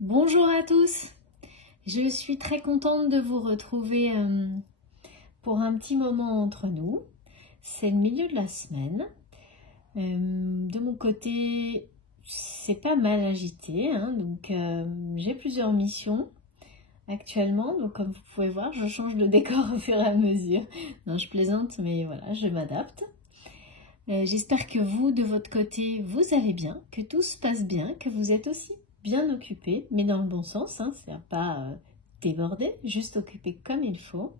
Bonjour à tous, je suis très contente de vous retrouver pour un petit moment entre nous. C'est le milieu de la semaine. De mon côté, c'est pas mal agité, donc j'ai plusieurs missions actuellement. Donc comme vous pouvez voir, je change de décor au fur et à mesure. Non, je plaisante, mais voilà, je m'adapte. J'espère que vous, de votre côté, vous allez bien, que tout se passe bien, que vous êtes aussi bien occupé, mais dans le bon sens, c'est-à-dire pas débordé, juste occupé comme il faut,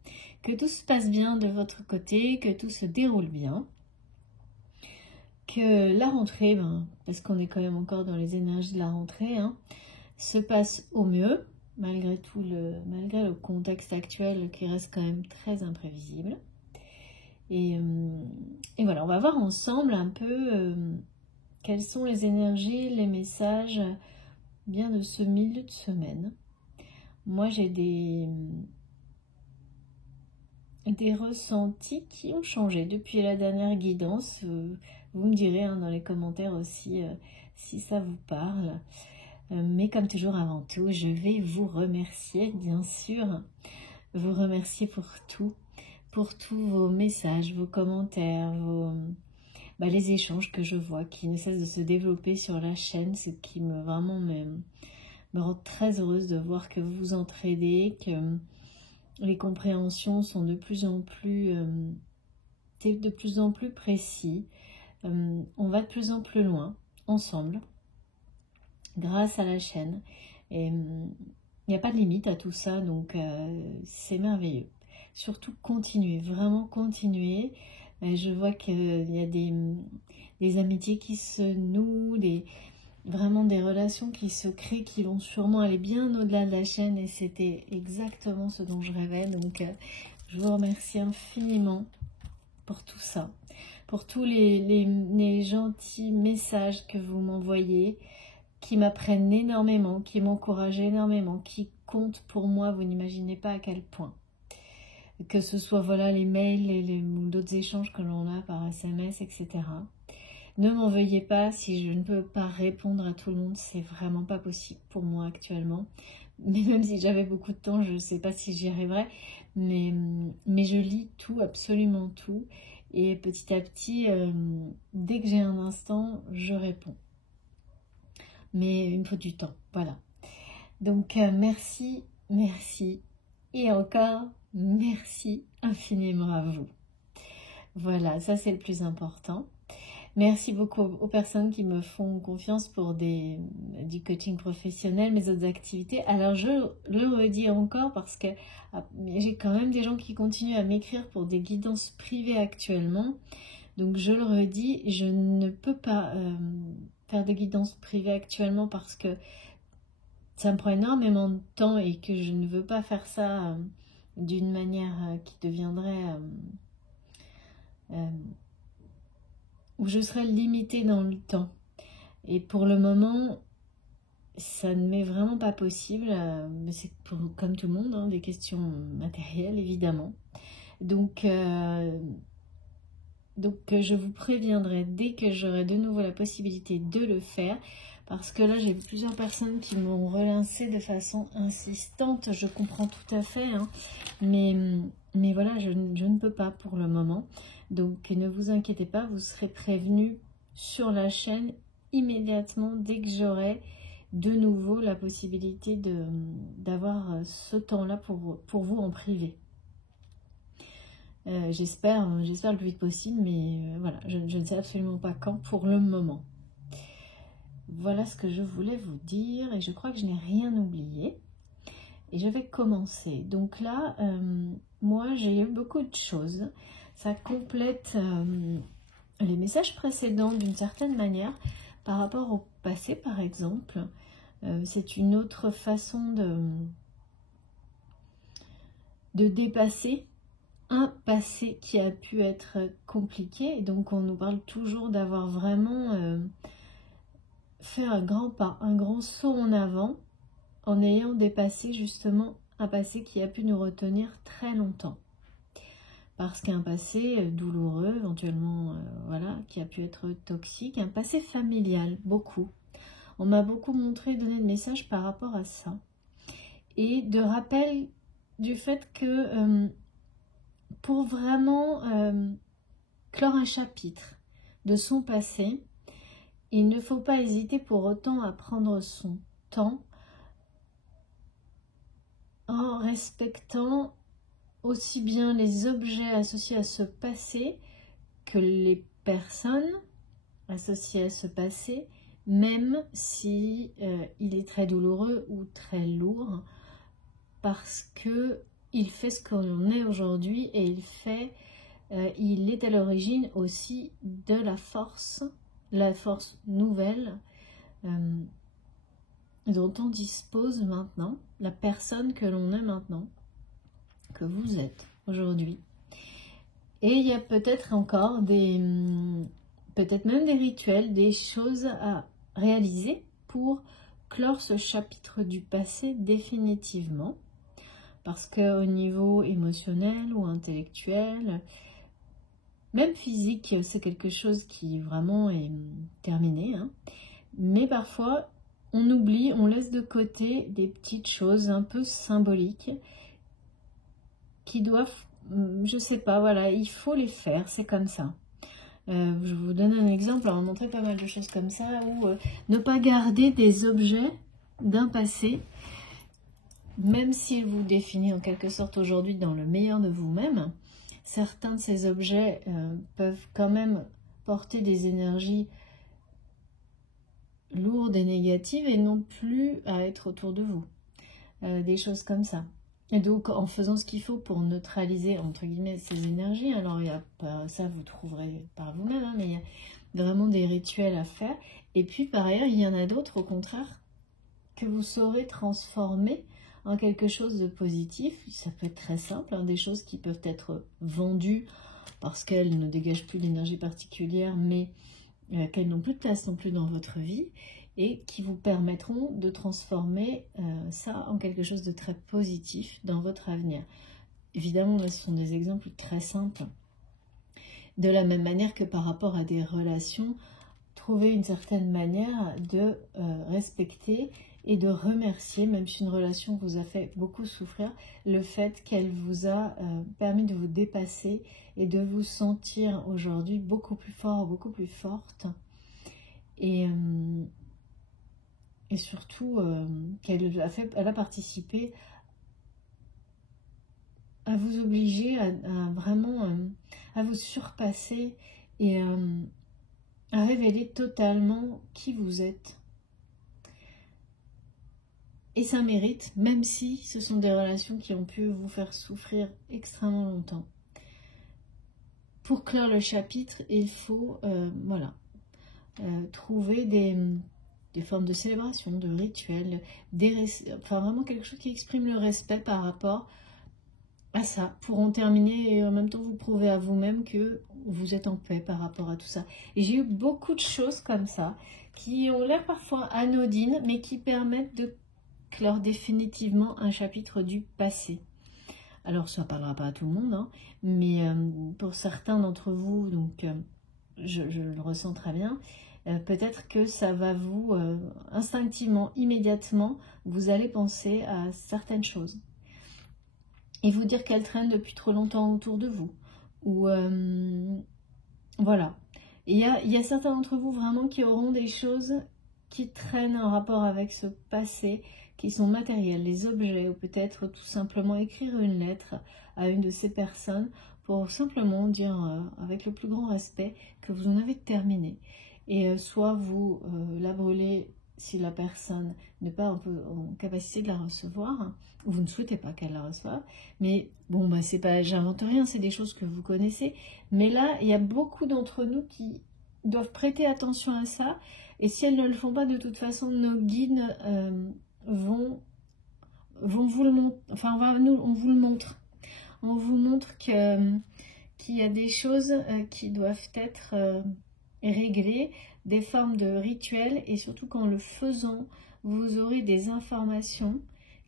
que tout se passe bien de votre côté, que tout se déroule bien, que la rentrée, parce qu'on est quand même encore dans les énergies de la rentrée, se passe au mieux, malgré le contexte actuel qui reste quand même très imprévisible. Et voilà, on va voir ensemble un peu quelles sont les énergies, les messages bien de ce milieu de semaine. Moi, j'ai des ressentis qui ont changé depuis la dernière guidance. Vous me direz dans les commentaires aussi si ça vous parle. Mais comme toujours, avant tout, je vais vous remercier, bien sûr. Vous remercier pour tous vos messages, vos commentaires, les échanges que je vois qui ne cessent de se développer sur la chaîne, ce qui me rend très heureuse de voir que vous vous entraidez, que les compréhensions sont de plus en plus précis. On va de plus en plus loin ensemble grâce à la chaîne. Et il n'y a pas de limite à tout ça, donc c'est merveilleux. Surtout continuez, vraiment continuez. Je vois qu'il y a des amitiés qui se nouent, vraiment des relations qui se créent, qui vont sûrement aller bien au-delà de la chaîne, et c'était exactement ce dont je rêvais. Donc je vous remercie infiniment pour tout ça, pour tous les gentils messages que vous m'envoyez, qui m'apprennent énormément, qui m'encouragent énormément, qui comptent pour moi, vous n'imaginez pas à quel point. Que ce soit les mails ou d'autres échanges que l'on a par SMS, etc. Ne m'en veuillez pas si je ne peux pas répondre à tout le monde, c'est vraiment pas possible pour moi actuellement. Mais même si j'avais beaucoup de temps, je ne sais pas si j'y arriverais. Mais je lis tout, absolument tout. Et petit à petit, dès que j'ai un instant, je réponds. Mais il me faut du temps, voilà. Donc merci, et encore merci infiniment à vous. Voilà, ça c'est le plus important. Merci beaucoup aux personnes qui me font confiance pour du coaching professionnel, mes autres activités. Alors je le redis encore parce que j'ai quand même des gens qui continuent à m'écrire pour des guidances privées actuellement. Donc je le redis, je ne peux pas faire de guidance privée actuellement parce que ça me prend énormément de temps et que je ne veux pas faire ça d'une manière qui deviendrait où je serais limitée dans le temps. Et pour le moment, ça ne m'est vraiment pas possible. Mais c'est comme tout le monde, des questions matérielles évidemment. Donc je vous préviendrai dès que j'aurai de nouveau la possibilité de le faire. Parce que là, j'ai plusieurs personnes qui m'ont relancé de façon insistante. Je comprends tout à fait. Mais voilà, je ne peux pas pour le moment. Donc, ne vous inquiétez pas, vous serez prévenus sur la chaîne immédiatement dès que j'aurai de nouveau la possibilité d'avoir ce temps-là pour vous en privé. J'espère le plus vite possible, mais voilà, je ne sais absolument pas quand pour le moment. Voilà ce que je voulais vous dire et je crois que je n'ai rien oublié. Et je vais commencer. Donc là, moi j'ai eu beaucoup de choses. Ça complète les messages précédents d'une certaine manière par rapport au passé par exemple. C'est une autre façon de dépasser un passé qui a pu être compliqué. Et donc on nous parle toujours d'avoir vraiment fait un grand pas, un grand saut en avant en ayant dépassé justement un passé qui a pu nous retenir très longtemps. Parce qu'un passé douloureux, éventuellement, qui a pu être toxique, un passé familial, beaucoup. On m'a beaucoup donné de messages par rapport à ça. Et de rappel du fait que pour vraiment clore un chapitre de son passé, il ne faut pas hésiter pour autant à prendre son temps en respectant aussi bien les objets associés à ce passé que les personnes associées à ce passé, même si il est très douloureux ou très lourd, parce que il fait ce qu'on est aujourd'hui et il est à l'origine aussi de la force nouvelle dont on dispose maintenant, la personne que l'on est maintenant, que vous êtes aujourd'hui. Et il y a peut-être encore peut-être même des rituels, des choses à réaliser pour clore ce chapitre du passé définitivement. Parce qu'au niveau émotionnel ou intellectuel, même physique, c'est quelque chose qui vraiment est terminé. Hein. Mais parfois, on oublie, on laisse de côté des petites choses un peu symboliques qui doivent, je sais pas, voilà, il faut les faire, c'est comme ça. Je vous donne un exemple, on va montrer pas mal de choses comme ça, où ne pas garder des objets d'un passé, même s'il vous définit en quelque sorte aujourd'hui dans le meilleur de vous-même, certains de ces objets peuvent quand même porter des énergies lourdes et négatives et non plus à être autour de vous. Des choses comme ça. Et donc, en faisant ce qu'il faut pour neutraliser, entre guillemets, ces énergies, alors il y a pas, ça vous trouverez par vous-même, hein, mais il y a vraiment des rituels à faire. Et puis, par ailleurs, il y en a d'autres, au contraire, que vous saurez transformer en quelque chose de positif. Ça peut être très simple, hein, des choses qui peuvent être vendues parce qu'elles ne dégagent plus d'énergie particulière, mais qu'elles n'ont plus de place non plus dans votre vie, et qui vous permettront de transformer ça en quelque chose de très positif dans votre avenir. Évidemment, ce sont des exemples très simples. De la même manière que par rapport à des relations, trouver une certaine manière de respecter et de remercier, même si une relation vous a fait beaucoup souffrir, le fait qu'elle vous a permis de vous dépasser et de vous sentir aujourd'hui beaucoup plus fort, beaucoup plus forte. Et surtout qu'elle a participé à vous obliger à vraiment à vous surpasser et à révéler totalement qui vous êtes. Et ça mérite, même si ce sont des relations qui ont pu vous faire souffrir extrêmement longtemps. Pour clore le chapitre, il faut trouver des formes de célébration, de rituels, enfin vraiment quelque chose qui exprime le respect par rapport à ça, pour en terminer et en même temps vous prouver à vous-même que vous êtes en paix par rapport à tout ça. Et j'ai eu beaucoup de choses comme ça, qui ont l'air parfois anodines, mais qui permettent de clore définitivement un chapitre du passé. Alors ça ne parlera pas à tout le monde, hein, mais pour certains d'entre vous, donc je le ressens très bien, peut-être que ça va vous, instinctivement, immédiatement, vous allez penser à certaines choses. Et vous dire qu'elles traînent depuis trop longtemps autour de vous. Ou voilà. Il y a certains d'entre vous vraiment qui auront des choses qui traînent en rapport avec ce passé, qui sont matériels, les objets, ou peut-être tout simplement écrire une lettre à une de ces personnes pour simplement dire avec le plus grand respect que vous en avez terminé. Et soit vous la brûlez si la personne n'est pas un peu en capacité de la recevoir, ou vous ne souhaitez pas qu'elle la reçoive. Mais bon, bah, c'est pas, j'invente rien, c'est des choses que vous connaissez. Mais là, il y a beaucoup d'entre nous qui doivent prêter attention à ça. Et si elles ne le font pas, de toute façon, nos guides vont vous le montrer. Enfin, on vous le montre. On vous montre qu'il y a des choses qui doivent être réglées, des formes de rituels, et surtout qu'en le faisant, vous aurez des informations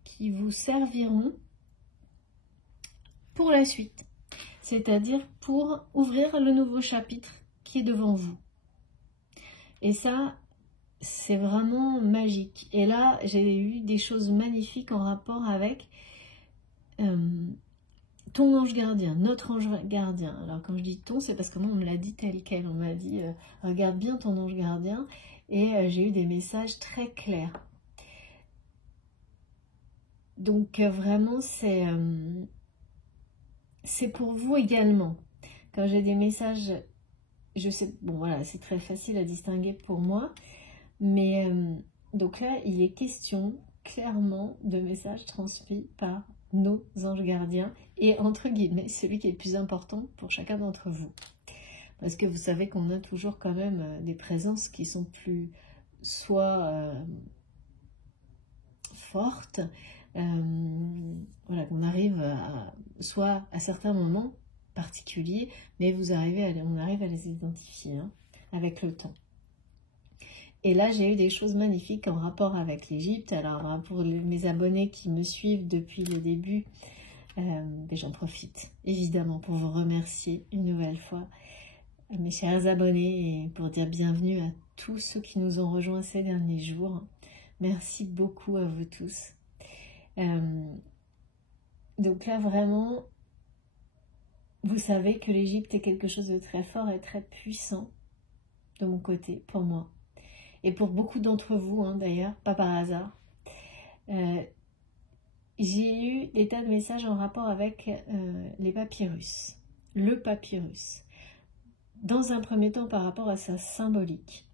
qui vous serviront pour la suite, c'est-à-dire pour ouvrir le nouveau chapitre qui est devant vous. Et ça, c'est vraiment magique. Et là, j'ai eu des choses magnifiques en rapport avec ton ange gardien, notre ange gardien. Alors quand je dis ton, c'est parce que moi on me l'a dit tel quel. On m'a dit regarde bien ton ange gardien. Et j'ai eu des messages très clairs. Donc vraiment c'est pour vous également. Quand j'ai des messages, je sais, bon voilà, c'est très facile à distinguer pour moi. Mais donc là, il est question clairement de messages transmis par nos anges gardiens et entre guillemets, celui qui est le plus important pour chacun d'entre vous. Parce que vous savez qu'on a toujours quand même des présences qui sont plus soit fortes, voilà, qu'on arrive à, soit à certains moments particuliers, mais on arrive à les identifier hein, avec le temps. Et là, j'ai eu des choses magnifiques en rapport avec l'Égypte. Alors, pour mes abonnés qui me suivent depuis le début, j'en profite évidemment pour vous remercier une nouvelle fois, mes chers abonnés, et pour dire bienvenue à tous ceux qui nous ont rejoints ces derniers jours. Merci beaucoup à vous tous. Donc là, vraiment, vous savez que l'Égypte est quelque chose de très fort et très puissant de mon côté, pour moi. Et pour beaucoup d'entre vous, hein, d'ailleurs, pas par hasard. J'ai eu des tas de messages en rapport avec les papyrus, le papyrus. Dans un premier temps, par rapport à sa symbolique.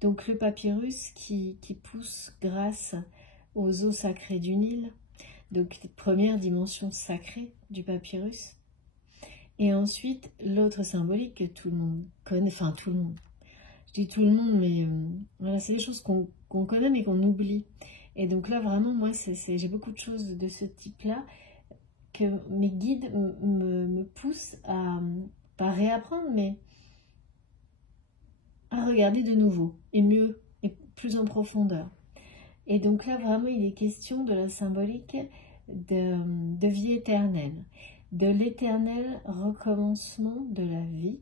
Donc le papyrus qui pousse grâce aux eaux sacrées du Nil, donc les premières dimensions sacrées du papyrus. Et ensuite, l'autre symbolique que tout le monde connaît, enfin tout le monde. Je dis tout le monde, mais voilà, c'est des choses qu'on connaît mais qu'on oublie. Et donc là, vraiment, moi, j'ai beaucoup de choses de ce type-là que mes guides me poussent à, pas réapprendre, mais à regarder de nouveau, et mieux, et plus en profondeur. Et donc là, vraiment, il est question de la symbolique de vie éternelle, de l'éternel recommencement de la vie,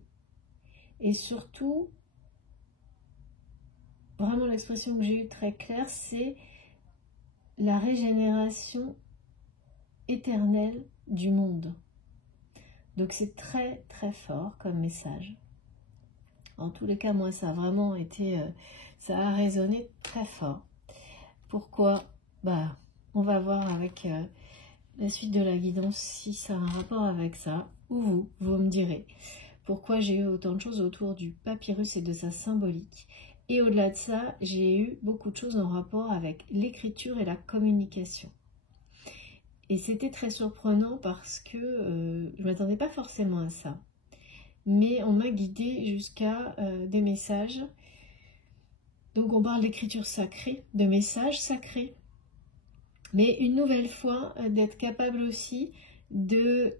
et surtout, vraiment l'expression que j'ai eue très claire, c'est la régénération éternelle du monde. Donc c'est très très fort comme message. En tous les cas, moi ça a vraiment été, ça a résonné très fort. Pourquoi? Bah, on va voir avec la suite de la guidance si ça a un rapport avec ça, ou vous me direz pourquoi j'ai eu autant de choses autour du papyrus et de sa symbolique. Et au-delà de ça, j'ai eu beaucoup de choses en rapport avec l'écriture et la communication. Et c'était très surprenant parce que je ne m'attendais pas forcément à ça. Mais on m'a guidée jusqu'à des messages. Donc on parle d'écriture sacrée, de messages sacrés. Mais une nouvelle fois, d'être capable aussi de,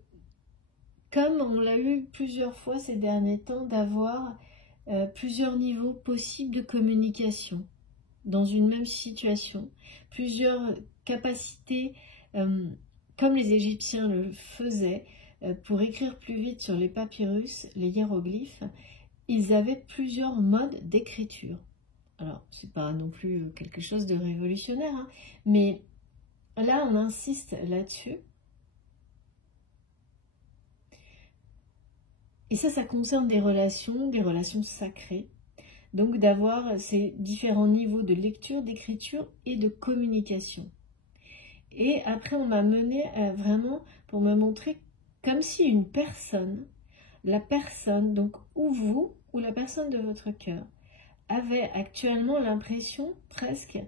comme on l'a eu plusieurs fois ces derniers temps, d'avoir plusieurs niveaux possibles de communication dans une même situation, plusieurs capacités, comme les Égyptiens le faisaient, pour écrire plus vite sur les papyrus, les hiéroglyphes, ils avaient plusieurs modes d'écriture. Alors, c'est pas non plus quelque chose de révolutionnaire, hein, mais là, on insiste là-dessus. Et ça concerne des relations sacrées. Donc d'avoir ces différents niveaux de lecture, d'écriture et de communication. Et après, on m'a mené vraiment pour me montrer comme si une personne, la personne, donc ou vous, ou la personne de votre cœur, avait actuellement l'impression presque,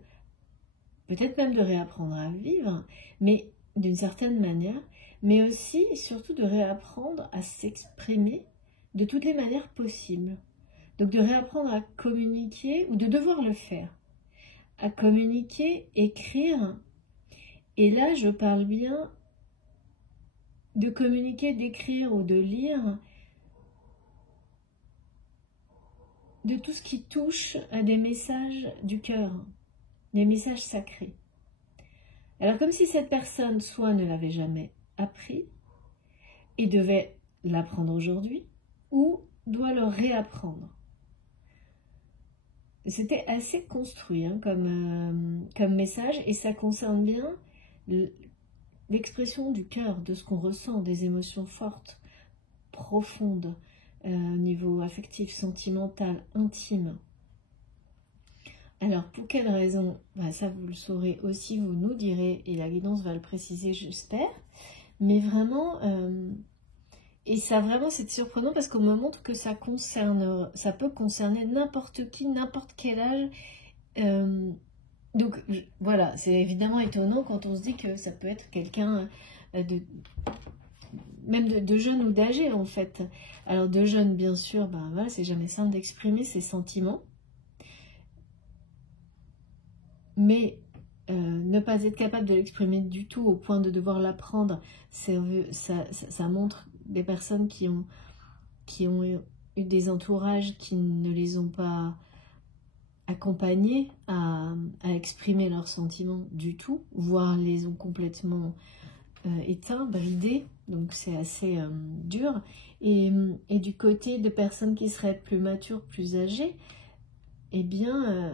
peut-être même de réapprendre à vivre, mais d'une certaine manière, mais aussi et surtout de réapprendre à s'exprimer de toutes les manières possibles. Donc de réapprendre à communiquer ou de devoir le faire. À communiquer, écrire. Et là, je parle bien de communiquer, d'écrire ou de lire, de tout ce qui touche à des messages du cœur, des messages sacrés. Alors comme si cette personne soit ne l'avait jamais appris et devait l'apprendre aujourd'hui, ou doit le réapprendre. c'était assez construit hein, comme message, et ça concerne bien l'expression du cœur, de ce qu'on ressent, des émotions fortes, profondes, au niveau affectif, sentimental, intime. Alors, pour quelle raison? Ça, vous le saurez aussi, vous nous direz, et la guidance va le préciser, j'espère. Mais vraiment, et ça vraiment, c'est surprenant parce qu'on me montre que ça peut concerner n'importe qui, n'importe quel âge. Donc, voilà, c'est évidemment étonnant quand on se dit que ça peut être quelqu'un même de jeune ou d'âgé, en fait. Alors, de jeune, bien sûr, voilà, c'est jamais simple d'exprimer ses sentiments. Mais ne pas être capable de l'exprimer du tout au point de devoir l'apprendre, ça montre des personnes qui ont eu des entourages qui ne les ont pas accompagnés à exprimer leurs sentiments du tout, voire les ont complètement éteints, bridés, donc c'est assez dur. Et du côté de personnes qui seraient plus matures, plus âgées, eh bien...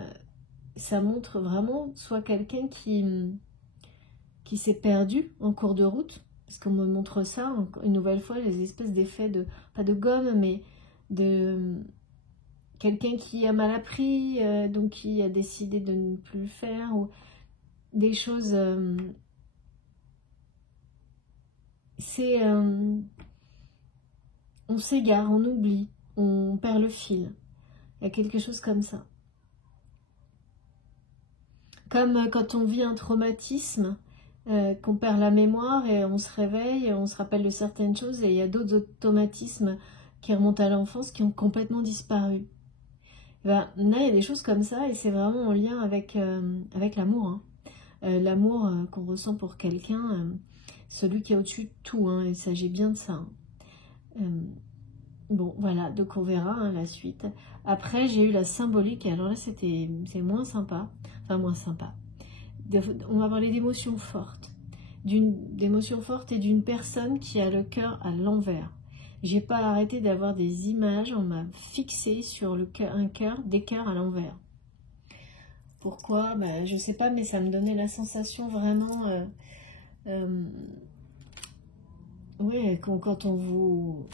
ça montre vraiment soit quelqu'un qui s'est perdu en cours de route, parce qu'on me montre ça, une nouvelle fois, les espèces d'effets pas de gomme, mais de quelqu'un qui a mal appris, donc qui a décidé de ne plus le faire, ou des choses... on s'égare, on oublie, on perd le fil. Il y a quelque chose comme ça. Comme quand on vit un traumatisme, qu'on perd la mémoire et on se réveille, et on se rappelle de certaines choses, et il y a d'autres automatismes qui remontent à l'enfance qui ont complètement disparu. Là, il y a des choses comme ça, et c'est vraiment en lien avec l'amour. Hein. L'amour qu'on ressent pour quelqu'un, celui qui est au-dessus de tout, hein, il s'agit bien de ça. Bon, voilà, donc on verra hein, la suite. Après, j'ai eu la symbolique, et alors là, c'est moins sympa. Enfin, moins sympa. On va parler d'émotions fortes. D'émotions fortes et d'une personne qui a le cœur à l'envers. J'ai pas arrêté d'avoir des images, on m'a fixé sur des cœurs à l'envers. Pourquoi? Je sais pas, mais ça me donnait la sensation vraiment... oui, quand on vous...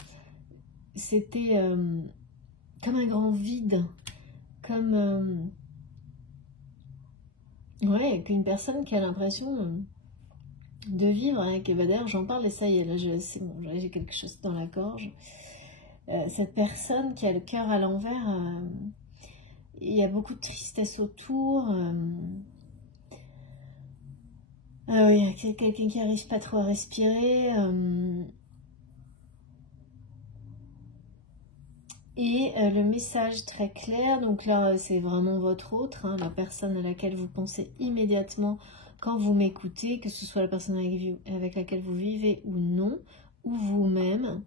C'était comme un grand vide, comme... ouais, qu'une personne qui a l'impression de vivre avec... D'ailleurs, j'en parle et ça y est, là, c'est bon, j'ai quelque chose dans la gorge. Cette personne qui a le cœur à l'envers, il y a beaucoup de tristesse autour. Il y a quelqu'un qui n'arrive pas trop à respirer. Et le message très clair, donc là c'est vraiment votre autre, hein, la personne à laquelle vous pensez immédiatement quand vous m'écoutez, que ce soit la personne avec laquelle vous vivez ou non, ou vous-même,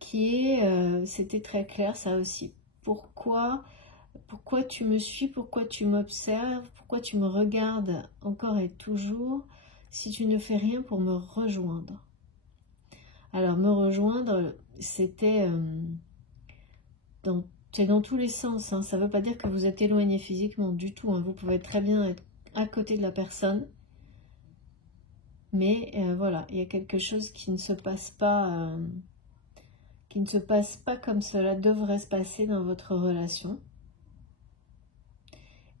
qui est, c'était très clair ça aussi, pourquoi tu me suis, pourquoi tu m'observes, pourquoi tu me regardes encore et toujours, si tu ne fais rien pour me rejoindre. Alors me rejoindre, c'était dans tous les sens, hein. Ça ne veut pas dire que vous êtes éloigné physiquement du tout, hein. Vous pouvez très bien être à côté de la personne, mais voilà, il y a quelque chose qui ne se passe pas comme cela devrait se passer dans votre relation,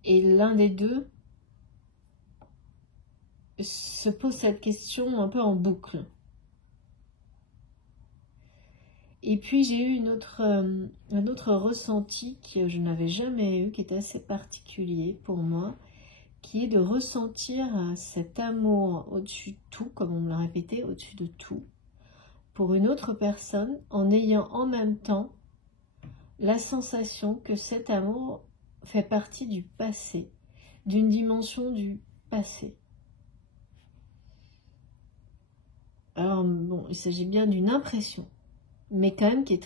et l'un des deux se pose cette question un peu en boucle. Et puis j'ai eu un autre ressenti que je n'avais jamais eu, qui était assez particulier pour moi, qui est de ressentir cet amour au-dessus de tout, comme on me l'a répété, au-dessus de tout, pour une autre personne, en ayant en même temps la sensation que cet amour fait partie du passé, d'une dimension du passé. Alors bon, il s'agit bien d'une impression, mais quand même qui est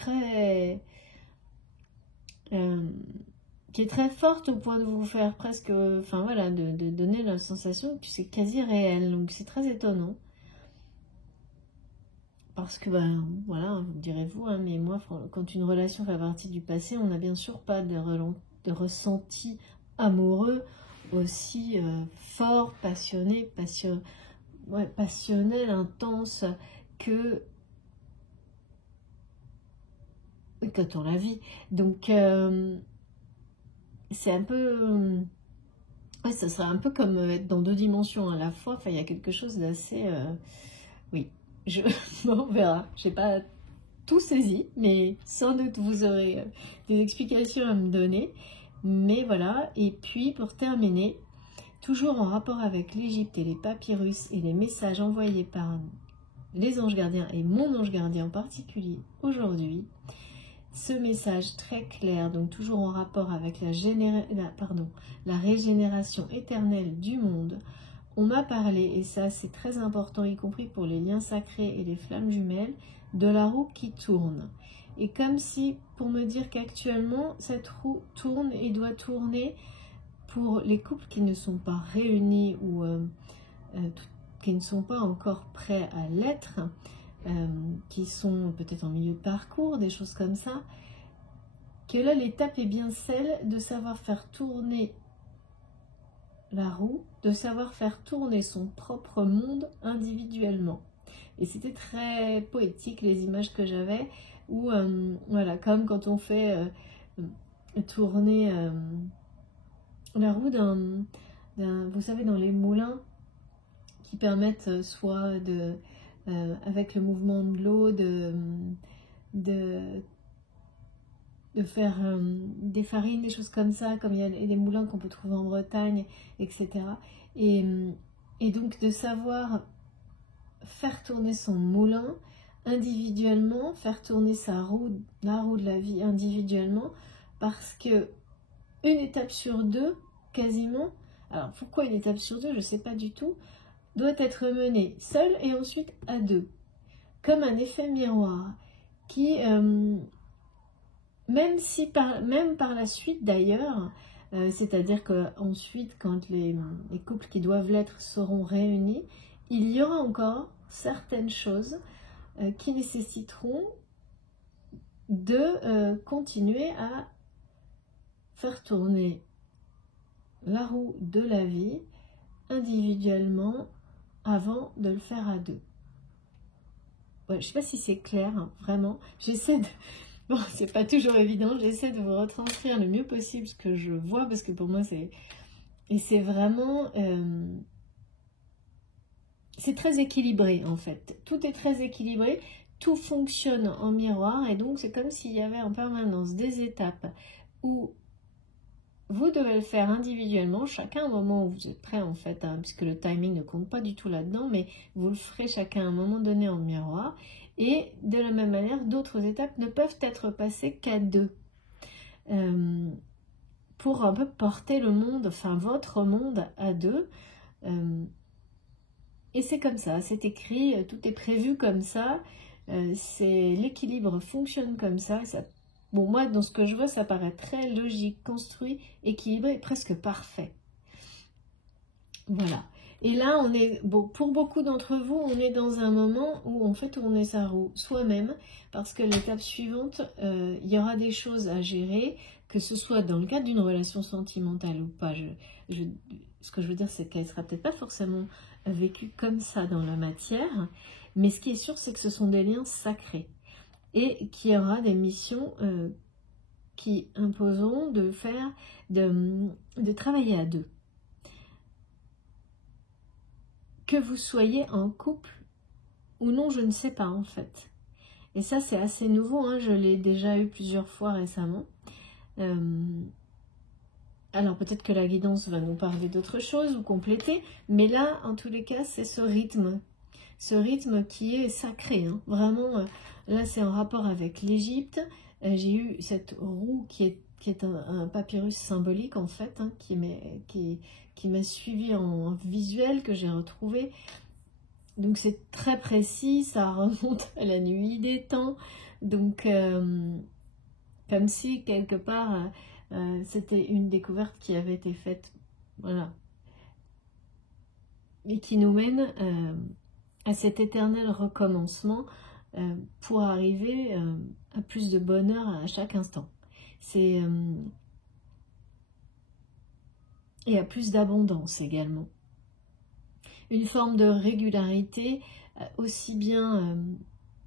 très forte au point de vous faire presque, enfin voilà, de donner la sensation que c'est quasi réel, donc c'est très étonnant. Parce que, voilà, vous direz-vous, hein, mais moi, quand une relation fait partie du passé, on n'a bien sûr pas de ressentis amoureux aussi forts, passionnés, passionnels, intenses que quand on la vit. Donc c'est un peu... ouais, ça serait un peu comme être dans deux dimensions à la fois. Enfin, il y a quelque chose d'assez... oui, bon, on verra. Je n'ai pas tout saisi, mais sans doute vous aurez des explications à me donner. Mais voilà, et puis pour terminer, toujours en rapport avec l'Égypte et les papyrus et les messages envoyés par les anges gardiens et mon ange gardien en particulier aujourd'hui, ce message très clair, donc toujours en rapport avec la régénération éternelle du monde, on m'a parlé, et ça c'est très important, y compris pour les liens sacrés et les flammes jumelles, de la roue qui tourne. Et comme si, pour me dire qu'actuellement, cette roue tourne et doit tourner pour les couples qui ne sont pas réunis ou qui ne sont pas encore prêts à l'être, qui sont peut-être en milieu de parcours, des choses comme ça, que là l'étape est bien celle de savoir faire tourner la roue, de savoir faire tourner son propre monde individuellement. Et c'était très poétique les images que j'avais, où voilà, comme quand on fait tourner la roue vous savez, dans les moulins qui permettent soit de avec le mouvement de l'eau de faire des farines, des choses comme ça, comme il y a des moulins qu'on peut trouver en Bretagne, etc. Et donc de savoir faire tourner son moulin individuellement, faire tourner la roue de la vie individuellement, parce que une étape sur deux, quasiment, alors pourquoi une étape sur deux, je ne sais pas du tout, doit être menée seule et ensuite à deux, comme un effet miroir, qui, même par la suite d'ailleurs, c'est-à-dire qu'ensuite, quand les couples qui doivent l'être seront réunis, il y aura encore certaines choses qui nécessiteront de continuer à faire tourner la roue de la vie individuellement avant de le faire à deux. Ouais, je ne sais pas si c'est clair, hein, vraiment. J'essaie de... Bon, c'est pas toujours évident, j'essaie de vous retranscrire le mieux possible ce que je vois, parce que pour moi c'est... Et c'est vraiment... c'est très équilibré en fait. Tout est très équilibré, tout fonctionne en miroir, et donc c'est comme s'il y avait en permanence des étapes où vous devez le faire individuellement, chacun au moment où vous êtes prêt en fait, hein, puisque le timing ne compte pas du tout là-dedans, mais vous le ferez chacun à un moment donné en miroir. Et de la même manière, d'autres étapes ne peuvent être passées qu'à deux. Pour un peu porter le monde, enfin votre monde à deux. Et c'est comme ça, c'est écrit, tout est prévu comme ça. L'équilibre fonctionne comme ça. Bon, moi, dans ce que je vois, ça paraît très logique, construit, équilibré, presque parfait. Voilà. Et là, on est, bon, pour beaucoup d'entre vous, on est dans un moment où on fait tourner sa roue soi-même, parce que l'étape suivante, il y aura des choses à gérer, que ce soit dans le cadre d'une relation sentimentale ou pas. Ce que je veux dire, c'est qu'elle ne sera peut-être pas forcément vécue comme ça dans la matière, mais ce qui est sûr, c'est que ce sont des liens sacrés, et qu'il y aura des missions qui imposeront de travailler à deux. Que vous soyez en couple ou non, je ne sais pas en fait. Et ça, c'est assez nouveau, hein, je l'ai déjà eu plusieurs fois récemment. Alors peut-être que la guidance va nous parler d'autre chose ou compléter, mais là, en tous les cas, c'est ce rythme qui est sacré. Hein. Vraiment, là, c'est en rapport avec l'Égypte. J'ai eu cette roue qui est un papyrus symbolique en fait, hein, qui m'a suivi en visuel, que j'ai retrouvé. Donc c'est très précis, ça remonte à la nuit des temps. Donc comme si quelque part c'était une découverte qui avait été faite, voilà, et qui nous mène à cet éternel recommencement pour arriver à plus de bonheur à chaque instant. C'est et à plus d'abondance également. Une forme de régularité, aussi bien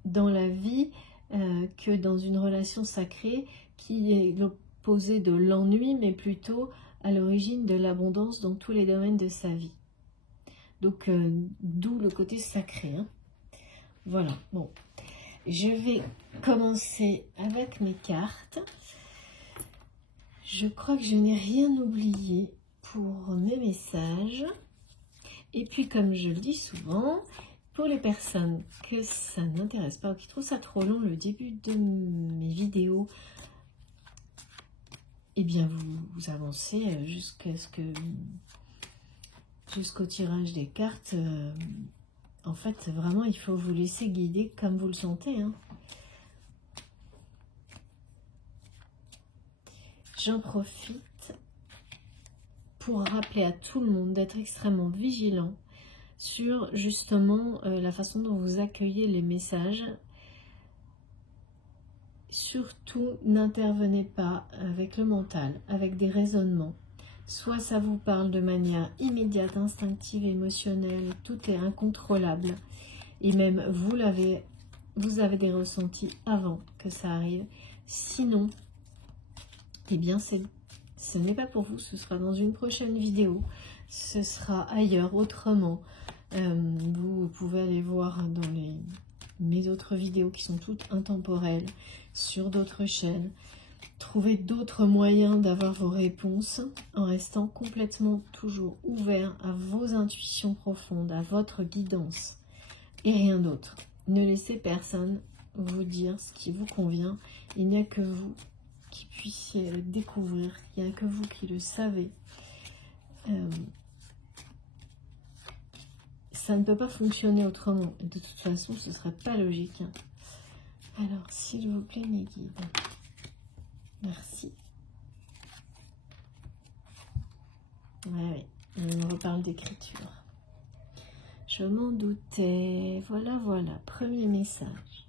dans la vie que dans une relation sacrée, qui est l'opposé de l'ennui, mais plutôt à l'origine de l'abondance dans tous les domaines de sa vie. Donc, d'où le côté sacré. Hein. Voilà, bon. Je vais commencer avec mes cartes. Je crois que je n'ai rien oublié pour mes messages. Et puis, comme je le dis souvent, pour les personnes que ça n'intéresse pas ou qui trouvent ça trop long, le début de mes vidéos, eh bien, vous avancez jusqu'au tirage des cartes. En fait, vraiment, il faut vous laisser guider comme vous le sentez. Hein. J'en profite pour rappeler à tout le monde d'être extrêmement vigilant sur justement la façon dont vous accueillez les messages. Surtout, n'intervenez pas avec le mental, avec des raisonnements. Soit ça vous parle de manière immédiate, instinctive, émotionnelle, tout est incontrôlable. Et même vous avez des ressentis avant que ça arrive. Sinon, eh bien ce n'est pas pour vous, ce sera dans une prochaine vidéo. Ce sera ailleurs, autrement. Vous pouvez aller voir dans mes autres vidéos qui sont toutes intemporelles, sur d'autres chaînes. Trouver d'autres moyens d'avoir vos réponses en restant complètement toujours ouvert à vos intuitions profondes, à votre guidance et rien d'autre. Ne laissez personne vous dire ce qui vous convient. Il n'y a que vous qui puissiez le découvrir. Il n'y a que vous qui le savez. Ça ne peut pas fonctionner autrement. De toute façon, ce ne serait pas logique. Alors, s'il vous plaît, mes guides. Merci. Ouais, on reparle d'écriture. Je m'en doutais. Voilà, voilà. Premier message.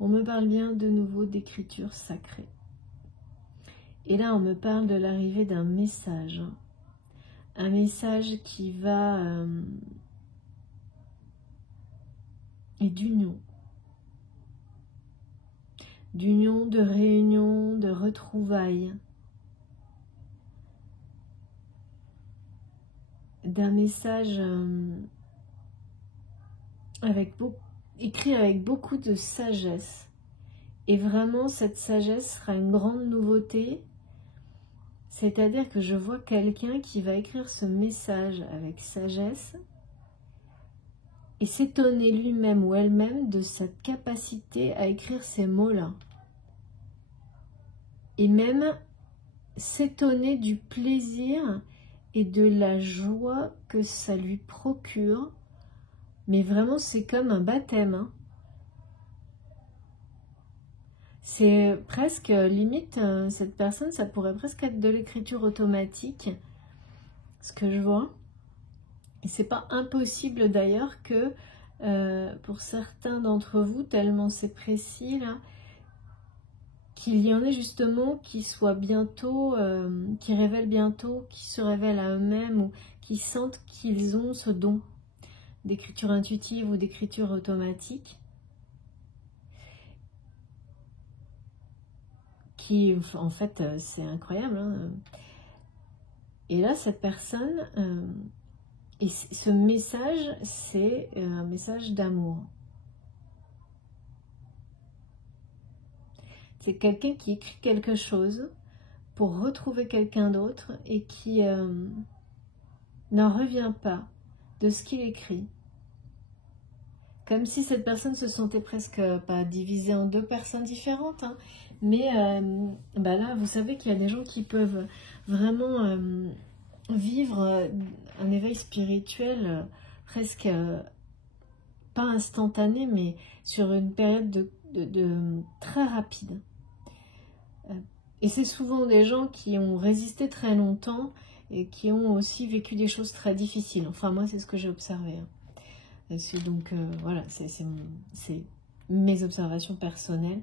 On me parle bien de nouveau d'écriture sacrée. Et là, on me parle de l'arrivée d'un message. Un message qui va... et d'union. D'union, de réunion, de retrouvailles. D'un message écrit avec beaucoup de sagesse. Et vraiment, cette sagesse sera une grande nouveauté. C'est-à-dire que je vois quelqu'un qui va écrire ce message avec sagesse et s'étonner lui-même ou elle-même de cette capacité à écrire ces mots-là. Et même s'étonner du plaisir et de la joie que ça lui procure. Mais vraiment, c'est comme un baptême. Hein. C'est presque, limite, cette personne, ça pourrait presque être de l'écriture automatique, ce que je vois. Et c'est pas impossible d'ailleurs que pour certains d'entre vous, tellement c'est précis là, qu'il y en ait justement qui soient bientôt, qui révèlent bientôt, qui se révèlent à eux-mêmes ou qui sentent qu'ils ont ce don d'écriture intuitive ou d'écriture automatique. Qui, en fait, c'est incroyable. Hein. Et là, cette personne... Et ce message, c'est un message d'amour. C'est quelqu'un qui écrit quelque chose pour retrouver quelqu'un d'autre et qui n'en revient pas de ce qu'il écrit. Comme si cette personne se sentait presque pas divisée en deux personnes différentes. Hein, mais bah là, vous savez qu'il y a des gens qui peuvent vraiment... vivre un éveil spirituel presque pas instantané, mais sur une période de très rapide. Et c'est souvent des gens qui ont résisté très longtemps et qui ont aussi vécu des choses très difficiles. Enfin, moi, c'est ce que j'ai observé. Donc, voilà, c'est mes observations personnelles.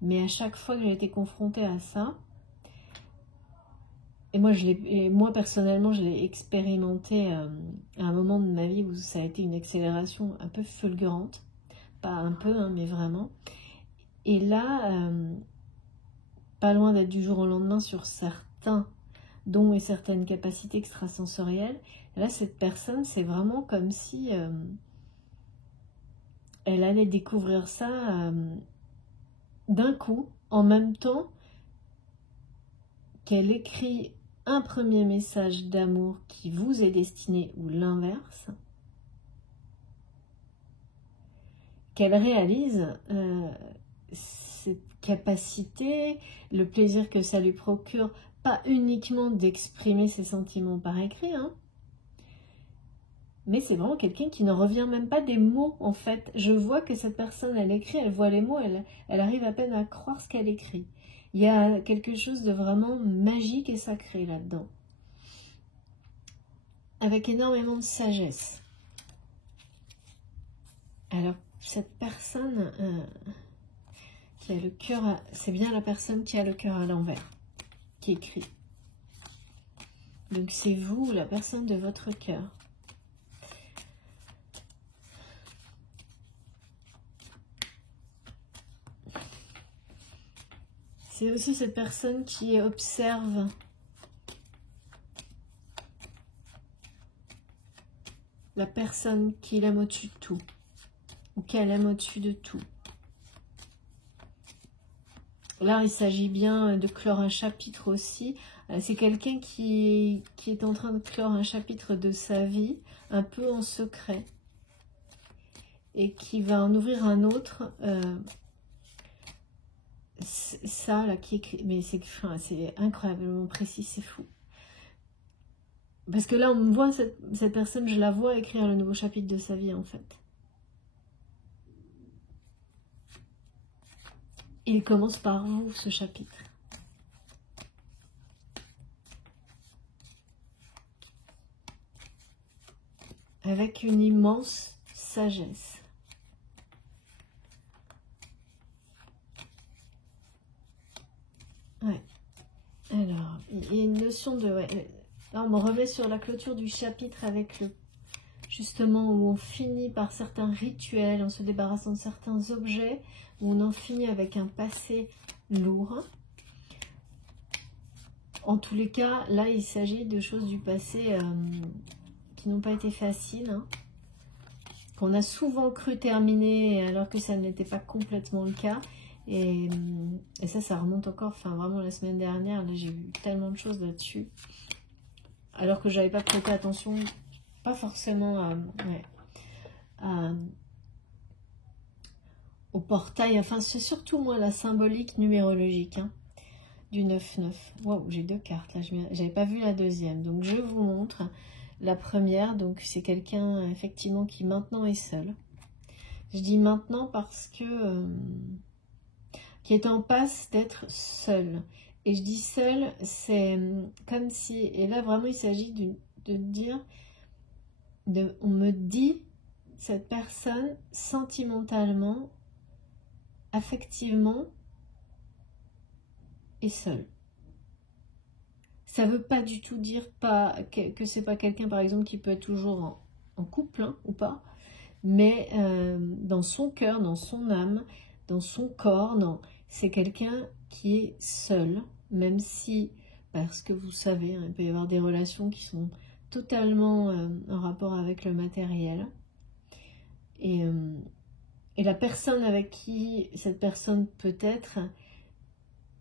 Mais à chaque fois que j'ai été confrontée à ça, Et moi personnellement, je l'ai expérimenté à un moment de ma vie où ça a été une accélération un peu fulgurante. Pas un peu, hein, mais vraiment. Et là, pas loin d'être du jour au lendemain sur certains dons et certaines capacités extrasensorielles. Là, cette personne, c'est vraiment comme si elle allait découvrir ça d'un coup, en même temps qu'elle écrit un premier message d'amour qui vous est destiné ou l'inverse, qu'elle réalise cette capacité, le plaisir que ça lui procure, pas uniquement d'exprimer ses sentiments par écrit, hein, mais c'est vraiment quelqu'un qui ne revient même pas des mots, en fait. Je vois que cette personne, elle écrit, elle voit les mots, elle arrive à peine à croire ce qu'elle écrit. Il y a quelque chose de vraiment magique et sacré là-dedans. Avec énormément de sagesse. Alors, cette personne qui a le cœur, c'est bien la personne qui a le cœur à l'envers, qui écrit. Donc c'est vous, la personne de votre cœur. C'est aussi cette personne qui observe la personne qu'il aime au-dessus de tout, ou qu'elle aime au-dessus de tout. Là, il s'agit bien de clore un chapitre aussi. C'est quelqu'un qui est en train de clore un chapitre de sa vie, un peu en secret, et qui va en ouvrir un autre. Ça, là, qui écrit... Mais c'est incroyablement précis, c'est fou. Parce que là, on me voit, cette personne, je la vois écrire le nouveau chapitre de sa vie, en fait. Il commence par vous, ce chapitre. Avec une immense sagesse. Ouais. Alors, il y a une notion de... Ouais, là, on me remet sur la clôture du chapitre avec le... Justement, où on finit par certains rituels, en se débarrassant de certains objets, où on en finit avec un passé lourd. En tous les cas, là, il s'agit de choses du passé qui n'ont pas été faciles, hein, qu'on a souvent cru terminer alors que ça n'était pas complètement le cas. Et ça remonte encore, enfin vraiment la semaine dernière, j'ai vu tellement de choses là-dessus. Alors que j'avais pas prêté attention, pas forcément au portail, enfin c'est surtout moi la symbolique numérologique, hein, du 9-9. Waouh, j'ai deux cartes là, j'avais pas vu la deuxième. Donc je vous montre la première, donc c'est quelqu'un effectivement qui maintenant est seul. Je dis maintenant parce que... qui est en passe d'être seul. Et je dis seul, c'est comme si... Et là, vraiment, il s'agit de dire... on me dit, cette personne, sentimentalement, affectivement, est seule. Ça ne veut pas du tout dire que c'est pas quelqu'un, par exemple, qui peut être toujours en couple, hein, ou pas. Mais dans son cœur, dans son âme, dans son corps, c'est quelqu'un qui est seul, même si, parce que vous savez, hein, il peut y avoir des relations qui sont totalement en rapport avec le matériel. Et la personne avec qui cette personne peut être,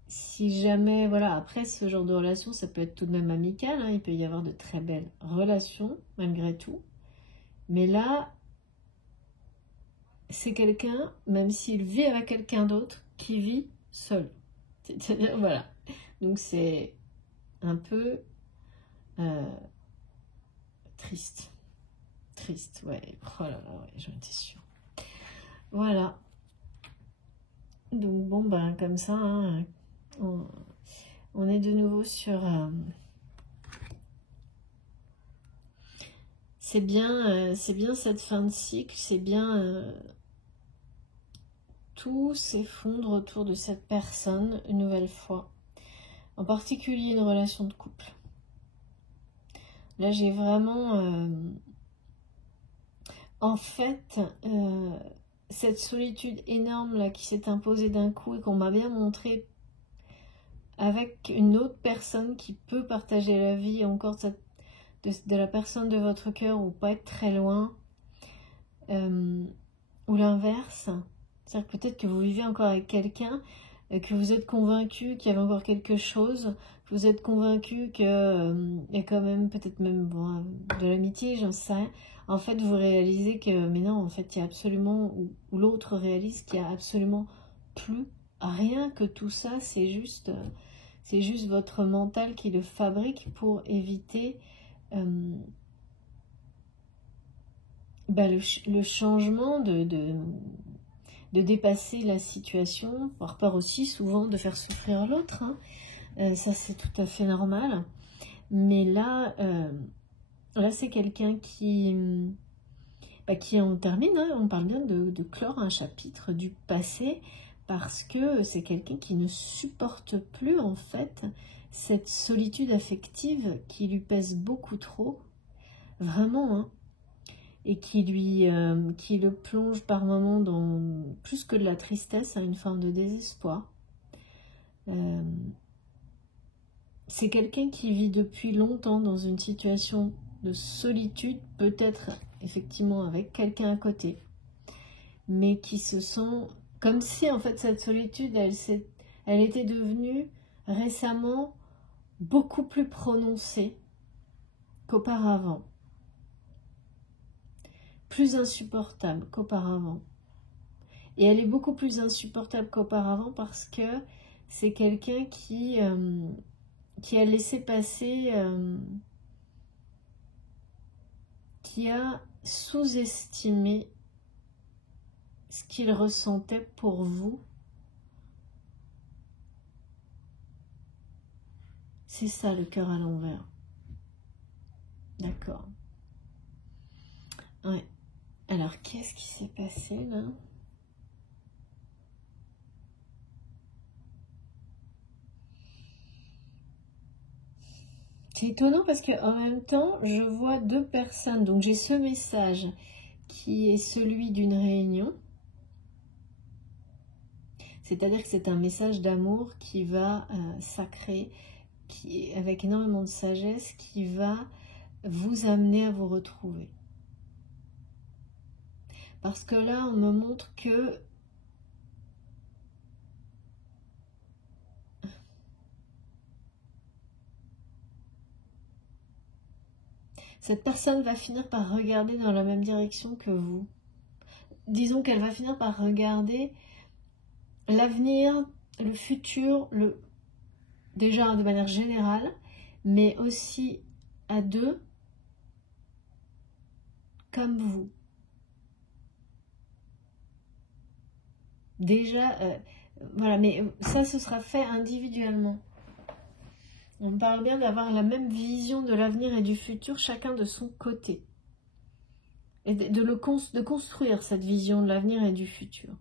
si jamais, voilà, après ce genre de relation, ça peut être tout de même amical, hein, il peut y avoir de très belles relations, malgré tout. Mais là, c'est quelqu'un, même s'il vit avec quelqu'un d'autre, qui vit seul. C'est-à-dire, voilà. Donc c'est un peu triste. Triste, ouais. Oh là là, ouais, j'en étais sûre. Voilà. Donc bon, ben comme ça, hein, on est de nouveau sur... c'est bien cette fin de cycle, c'est bien... tout s'effondre autour de cette personne une nouvelle fois. En particulier une relation de couple. Là, j'ai vraiment... en fait, cette solitude énorme là qui s'est imposée d'un coup et qu'on m'a bien montré avec une autre personne qui peut partager la vie, encore de la personne de votre cœur ou pas être très loin, ou l'inverse. C'est-à-dire peut-être que vous vivez encore avec quelqu'un, que vous êtes convaincu qu'il y avait encore quelque chose, que vous êtes convaincu qu'il y a quand même peut-être même bon, de l'amitié, j'en sais rien. En fait, vous réalisez que, mais non, en fait, il y a absolument, ou l'autre réalise qu'il y a absolument plus rien, que tout ça, c'est juste votre mental qui le fabrique pour éviter le changement de dépasser la situation, par peur aussi souvent de faire souffrir l'autre. Hein. Ça, c'est tout à fait normal. Mais là, c'est quelqu'un qui en termine. Hein. On parle bien de clore un chapitre du passé parce que c'est quelqu'un qui ne supporte plus, en fait, cette solitude affective qui lui pèse beaucoup trop. Vraiment, hein. Et qui le plonge par moments dans plus que de la tristesse, à une forme de désespoir. C'est quelqu'un qui vit depuis longtemps dans une situation de solitude, peut-être effectivement avec quelqu'un à côté, mais qui se sent comme si en fait cette solitude, elle était devenue récemment beaucoup plus prononcée qu'auparavant. Plus insupportable qu'auparavant. Et elle est beaucoup plus insupportable qu'auparavant parce que c'est quelqu'un qui a laissé passer, qui a sous-estimé ce qu'il ressentait pour vous. C'est ça le cœur à l'envers. D'accord. Ouais. Alors, qu'est-ce qui s'est passé là ? C'est étonnant parce que en même temps, je vois deux personnes. Donc, j'ai ce message qui est celui d'une réunion. C'est-à-dire que c'est un message d'amour qui va sacré, avec énormément de sagesse, qui va vous amener à vous retrouver. Parce que là, on me montre que cette personne va finir par regarder dans la même direction que vous. Disons qu'elle va finir par regarder l'avenir, le futur, déjà de manière générale, mais aussi à deux, comme vous. Déjà, voilà, mais ça, ce sera fait individuellement. On parle bien d'avoir la même vision de l'avenir et du futur, chacun de son côté. Et de construire cette vision de l'avenir et du futur.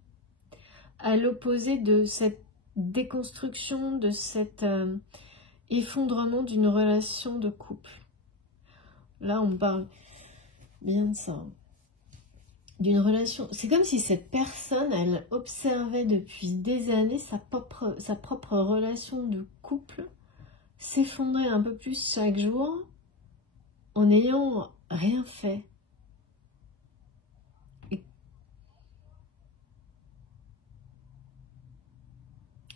À l'opposé de cette déconstruction, de cet effondrement d'une relation de couple. Là, on parle bien de ça. D'une relation. C'est comme si cette personne, elle observait depuis des années sa propre relation de couple s'effondrer un peu plus chaque jour en n'ayant rien fait.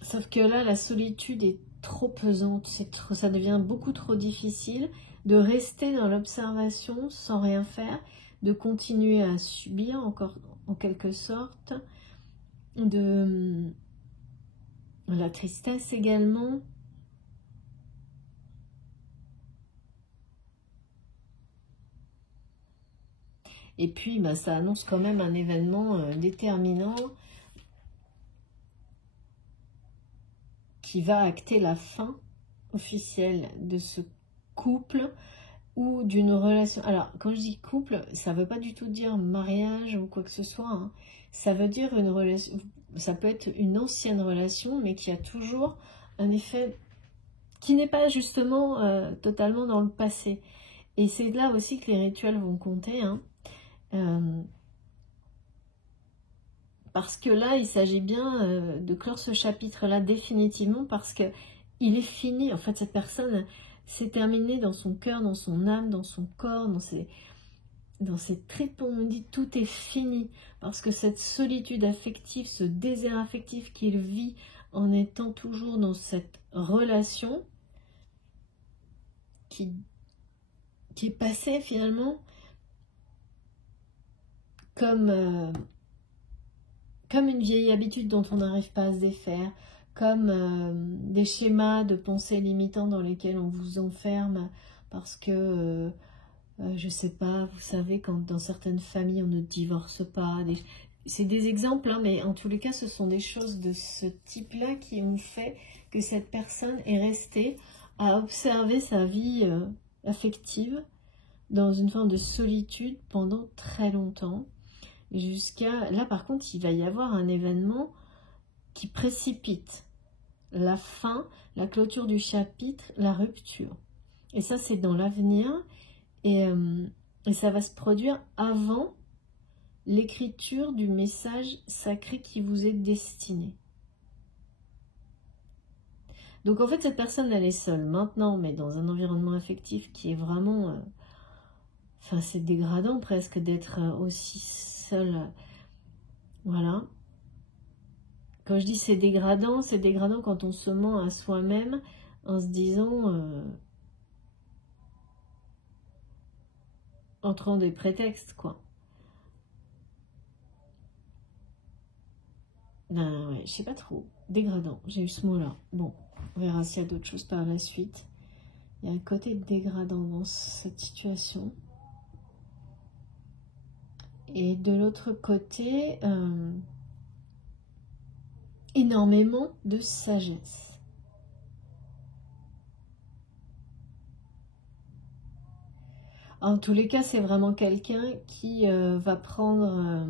Sauf que là, la solitude est trop pesante, ça devient beaucoup trop difficile de rester dans l'observation sans rien faire, de continuer à subir encore en quelque sorte, de la tristesse également. Et puis, ça annonce quand même un événement déterminant qui va acter la fin officielle de ce couple ou d'une relation. Alors, quand je dis couple, ça ne veut pas du tout dire mariage ou quoi que ce soit. Hein. Ça veut dire une relation, ça peut être une ancienne relation, mais qui a toujours un effet qui n'est pas justement totalement dans le passé. Et c'est là aussi que les rituels vont compter, hein. Parce que là, il s'agit bien de clore ce chapitre-là définitivement, parce que il est fini. En fait, cette personne, c'est terminé dans son cœur, dans son âme, dans son corps, dans ses tripes. On nous dit tout est fini, parce que cette solitude affective, ce désert affectif qu'il vit en étant toujours dans cette relation qui est passée finalement comme une vieille habitude dont on n'arrive pas à se défaire, comme des schémas de pensée limitants dans lesquels on vous enferme parce que, je sais pas, vous savez, quand dans certaines familles on ne divorce pas, c'est des exemples, hein, mais en tous les cas ce sont des choses de ce type-là qui ont fait que cette personne est restée à observer sa vie affective dans une forme de solitude pendant très longtemps. Jusqu'à là, par contre, il va y avoir un événement qui précipite la fin, la clôture du chapitre, la rupture. Et ça, c'est dans l'avenir, et ça va se produire avant l'écriture du message sacré qui vous est destiné. Donc en fait, cette personne, elle est seule maintenant, mais dans un environnement affectif qui est vraiment... Enfin, c'est dégradant presque d'être aussi seul. Voilà. Quand je dis c'est dégradant quand on se ment à soi-même en se disant, en trouvant des prétextes, quoi. Ben ouais, je sais pas trop. Dégradant, j'ai eu ce mot-là. Bon, on verra s'il y a d'autres choses par la suite. Il y a un côté dégradant dans cette situation. Et de l'autre côté, énormément de sagesse. En tous les cas, c'est vraiment quelqu'un qui va prendre,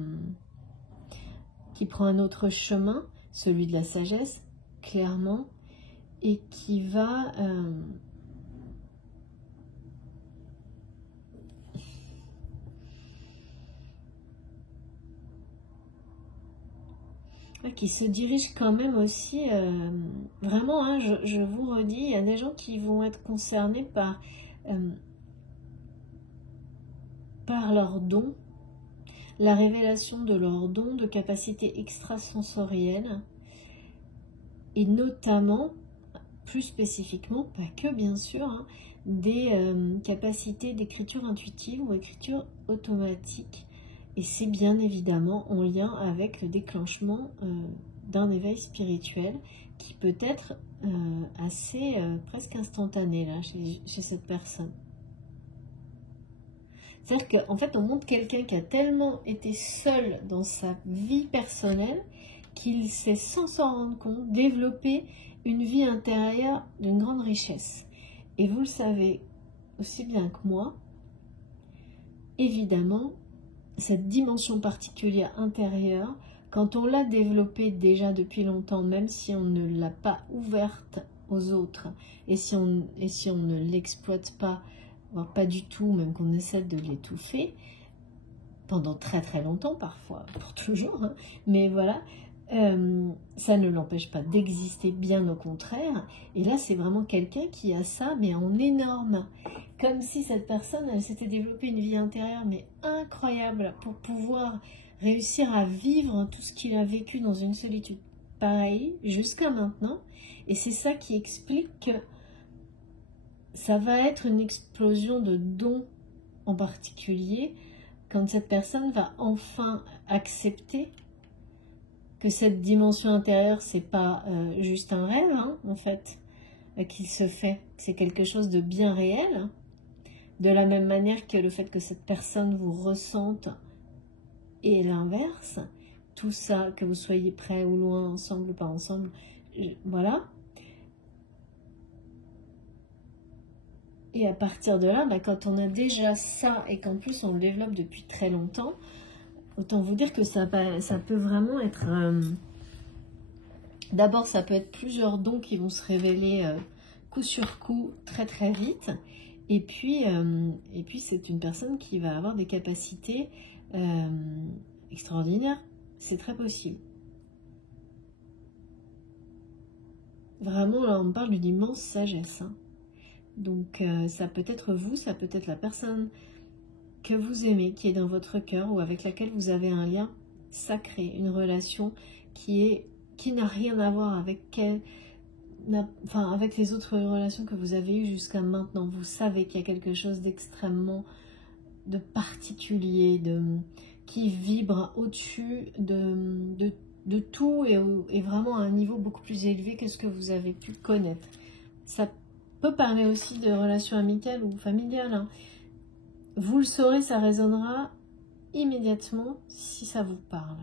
qui prend un autre chemin, celui de la sagesse, clairement, et qui va... qui se dirige quand même aussi, vraiment, hein, je vous redis, il y a des gens qui vont être concernés par leurs dons, la révélation de leurs dons, de capacités extrasensorielles, et notamment, plus spécifiquement, pas que bien sûr, hein, des capacités d'écriture intuitive ou écriture automatique. Et c'est bien évidemment en lien avec le déclenchement d'un éveil spirituel qui peut être assez presque instantané là, chez cette personne. C'est-à-dire qu'en fait, on montre quelqu'un qui a tellement été seul dans sa vie personnelle qu'il s'est, sans s'en rendre compte, développé une vie intérieure d'une grande richesse. Et vous le savez aussi bien que moi, évidemment, cette dimension particulière intérieure, quand on l'a développée déjà depuis longtemps, même si on ne l'a pas ouverte aux autres, et si on ne l'exploite pas, voire pas du tout, même qu'on essaie de l'étouffer, pendant très très longtemps parfois, pour toujours, hein, mais voilà, ça ne l'empêche pas d'exister, bien au contraire. Et là, c'est vraiment quelqu'un qui a ça, mais en énorme. Comme si cette personne, elle s'était développée une vie intérieure, mais incroyable, pour pouvoir réussir à vivre tout ce qu'il a vécu dans une solitude pareille, jusqu'à maintenant. Et c'est ça qui explique que ça va être une explosion de dons en particulier, quand cette personne va enfin accepter que cette dimension intérieure, c'est pas juste un rêve, hein, en fait, qu'il se fait. C'est quelque chose de bien réel. De la même manière que le fait que cette personne vous ressente et l'inverse. Tout ça, que vous soyez près ou loin, ensemble ou pas ensemble, voilà. Et à partir de là, bah, quand on a déjà ça et qu'en plus on le développe depuis très longtemps, autant vous dire que ça peut vraiment être... D'abord, ça peut être plusieurs dons qui vont se révéler coup sur coup très très vite. Et puis c'est une personne qui va avoir des capacités extraordinaires. C'est très possible. Vraiment, là, on parle d'une immense sagesse. Hein. Donc, ça peut être vous, ça peut être la personne que vous aimez, qui est dans votre cœur ou avec laquelle vous avez un lien sacré, une relation qui n'a rien à voir avec avec les autres relations que vous avez eues jusqu'à maintenant. Vous savez qu'il y a quelque chose d'extrêmement de particulier, qui vibre au-dessus de tout et vraiment à un niveau beaucoup plus élevé que ce que vous avez pu connaître. Ça peut parler aussi de relations amicales ou familiales. Hein. Vous le saurez, ça résonnera immédiatement si ça vous parle.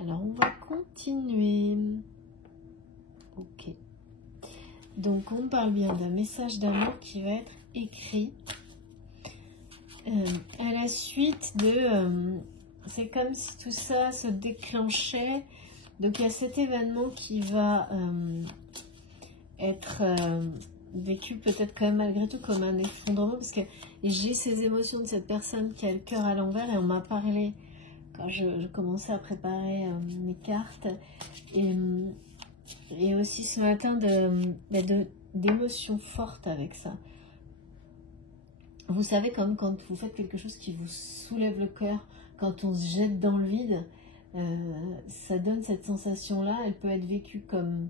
Alors, on va continuer. Ok. Donc, on parle bien d'un message d'amour qui va être écrit à la suite de... c'est comme si tout ça se déclenchait. Donc, il y a cet événement qui va être vécu peut-être quand même malgré tout comme un effondrement. Parce que j'ai ces émotions de cette personne qui a le cœur à l'envers. Et on m'a parlé, quand je commençais à préparer mes cartes, et aussi ce matin d'émotions fortes avec ça. Vous savez, comme quand vous faites quelque chose qui vous soulève le cœur, quand on se jette dans le vide, ça donne cette sensation-là. Elle peut être vécue comme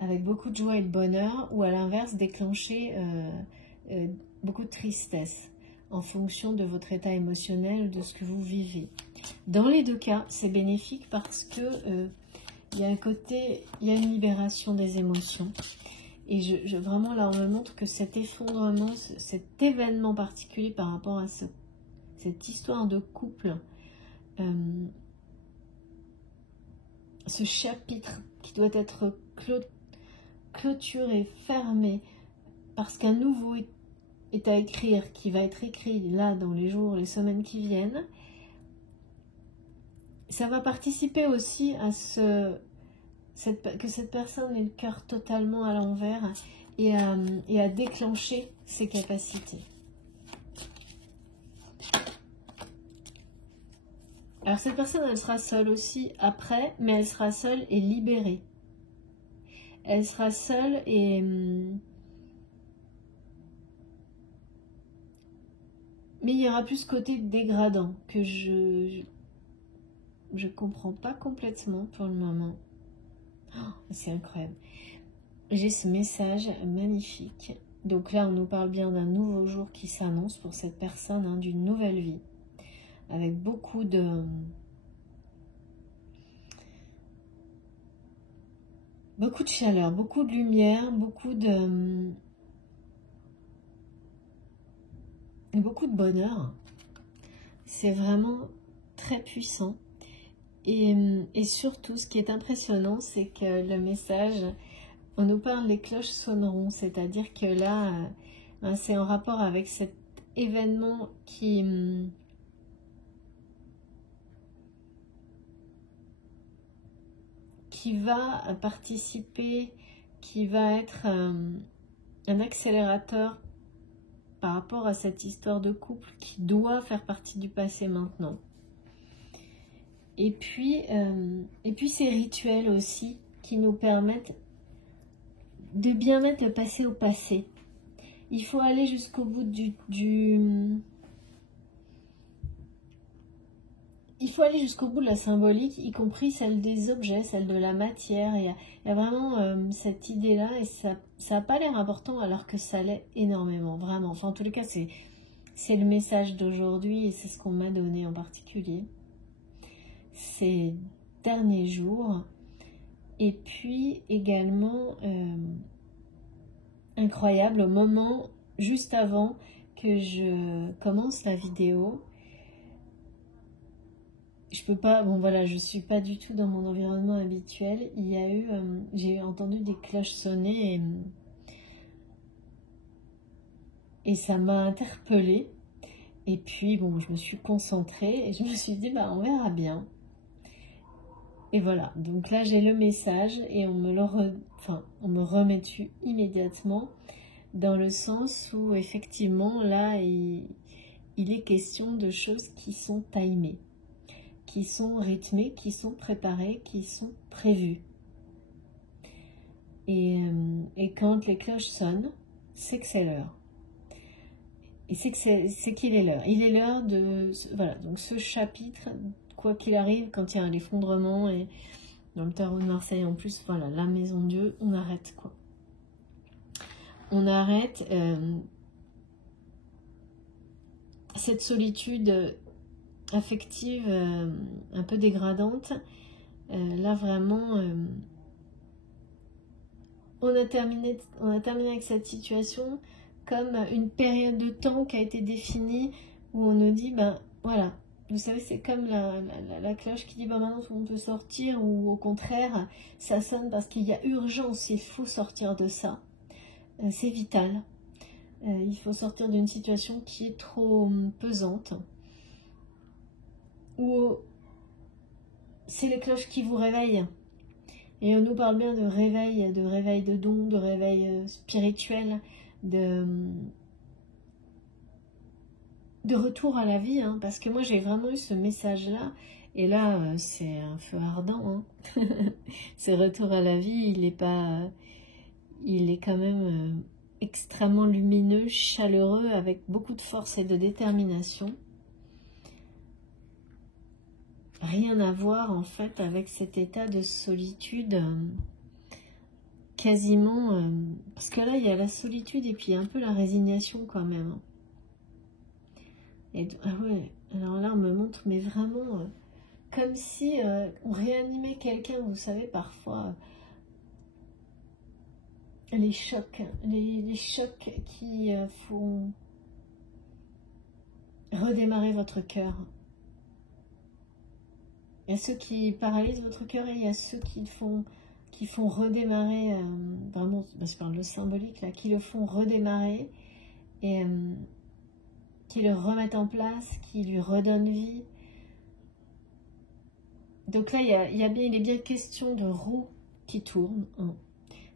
avec beaucoup de joie et de bonheur, ou à l'inverse, déclencher beaucoup de tristesse en fonction de votre état émotionnel, de ce que vous vivez. Dans les deux cas, c'est bénéfique parce que il y a un côté, il y a une libération des émotions. Et vraiment, là, on me montre que cet effondrement, cet événement particulier par rapport à cette histoire de couple, ce chapitre qui doit être clôturé, fermé, parce qu'un nouveau est à écrire, qui va être écrit là dans les jours, les semaines qui viennent, ça va participer aussi à que cette personne ait le cœur totalement à l'envers et à déclencher ses capacités. Alors cette personne, elle sera seule aussi après, mais elle sera seule et libérée. Elle sera seule et... mais il y aura plus ce côté dégradant que je comprends pas complètement pour le moment. Oh, c'est incroyable. J'ai ce message magnifique. Donc là, on nous parle bien d'un nouveau jour qui s'annonce pour cette personne, hein, d'une nouvelle vie. Avec beaucoup de chaleur, beaucoup de lumière, beaucoup de bonheur. C'est vraiment très puissant. Et surtout, ce qui est impressionnant, c'est que le message, on nous parle les cloches sonneront, c'est-à-dire que là, c'est en rapport avec cet événement qui va participer, qui va être un accélérateur par rapport à cette histoire de couple qui doit faire partie du passé maintenant. Et puis ces rituels aussi qui nous permettent de bien mettre le passé au passé. Il faut aller jusqu'au bout il faut aller jusqu'au bout de la symbolique, y compris celle des objets, celle de la matière. Il y a vraiment cette idée-là et ça n'a pas l'air important alors que ça l'est énormément, vraiment. Enfin, en tous les cas, c'est le message d'aujourd'hui et c'est ce qu'on m'a donné en particulier ces derniers jours. Et puis également incroyable, au moment juste avant que je commence la vidéo, je peux pas, bon voilà, je suis pas du tout dans mon environnement habituel. Il y a eu, j'ai entendu des cloches sonner et ça m'a interpellée. Et puis bon, je me suis concentrée et je me suis dit bah on verra bien. Et voilà, donc là j'ai le message et on me remet dessus immédiatement. dans le sens où effectivement là il est question de choses qui sont timées, qui sont rythmées, qui sont préparées, qui sont prévues. Et quand les cloches sonnent, c'est que c'est l'heure. Et c'est qu'il est l'heure. Il est l'heure de... Voilà, donc ce chapitre, quoi qu'il arrive, quand il y a un effondrement, et dans le tarot de Marseille en plus, voilà, la maison Dieu, on arrête quoi. On arrête cette solitude affective un peu dégradante. Là vraiment, on a terminé avec cette situation comme une période de temps qui a été définie où on nous dit, ben voilà, vous savez, c'est comme la cloche qui dit, ben maintenant on peut sortir, ou au contraire, ça sonne parce qu'il y a urgence, il faut sortir de ça. C'est vital. Il faut sortir d'une situation qui est trop pesante. Ou c'est les cloches qui vous réveillent. Et on nous parle bien de réveil de don, de réveil spirituel, de retour à la vie, hein, parce que moi j'ai vraiment eu ce message-là, et là c'est un feu ardent, hein. Ce retour à la vie, il est quand même extrêmement lumineux, chaleureux, avec beaucoup de force et de détermination. Rien à voir en fait avec cet état de solitude quasiment, parce que là il y a la solitude et puis un peu la résignation quand même. Et, ah ouais, alors là on me montre, mais vraiment comme si on réanimait quelqu'un, vous savez, parfois les chocs qui font redémarrer votre cœur. Il y a ceux qui paralysent votre cœur, et il y a ceux qui font redémarrer, vraiment, parce que je parle de symbolique là, qui le font redémarrer et qui le remettent en place, qui lui redonnent vie. Donc là, il est bien question de roue qui tourne, hein.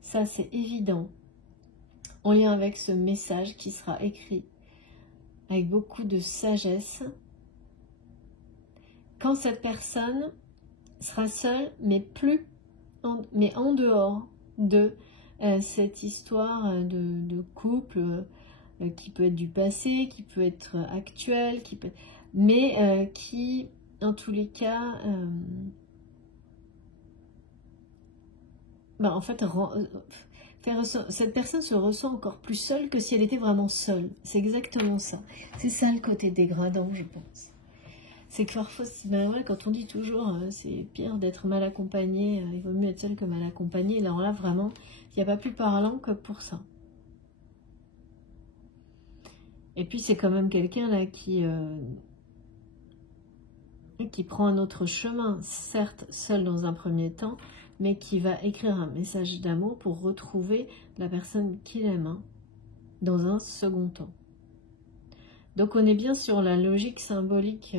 Ça, c'est évident, en lien avec ce message qui sera écrit avec beaucoup de sagesse. Quand cette personne sera seule, mais en dehors de cette histoire de couple qui peut être du passé, qui peut être actuel, mais qui, en tous les cas, en fait, cette personne se ressent encore plus seule que si elle était vraiment seule. C'est exactement ça. C'est ça le côté dégradant, je pense. C'est que parfois, ben ouais, quand on dit toujours c'est pire d'être mal accompagné, il vaut mieux être seul que mal accompagné, alors là vraiment, il n'y a pas plus parlant que pour ça. Et puis c'est quand même quelqu'un là qui prend un autre chemin, certes seul dans un premier temps, mais qui va écrire un message d'amour pour retrouver la personne qu'il aime, hein, dans un second temps. Donc on est bien sur la logique symbolique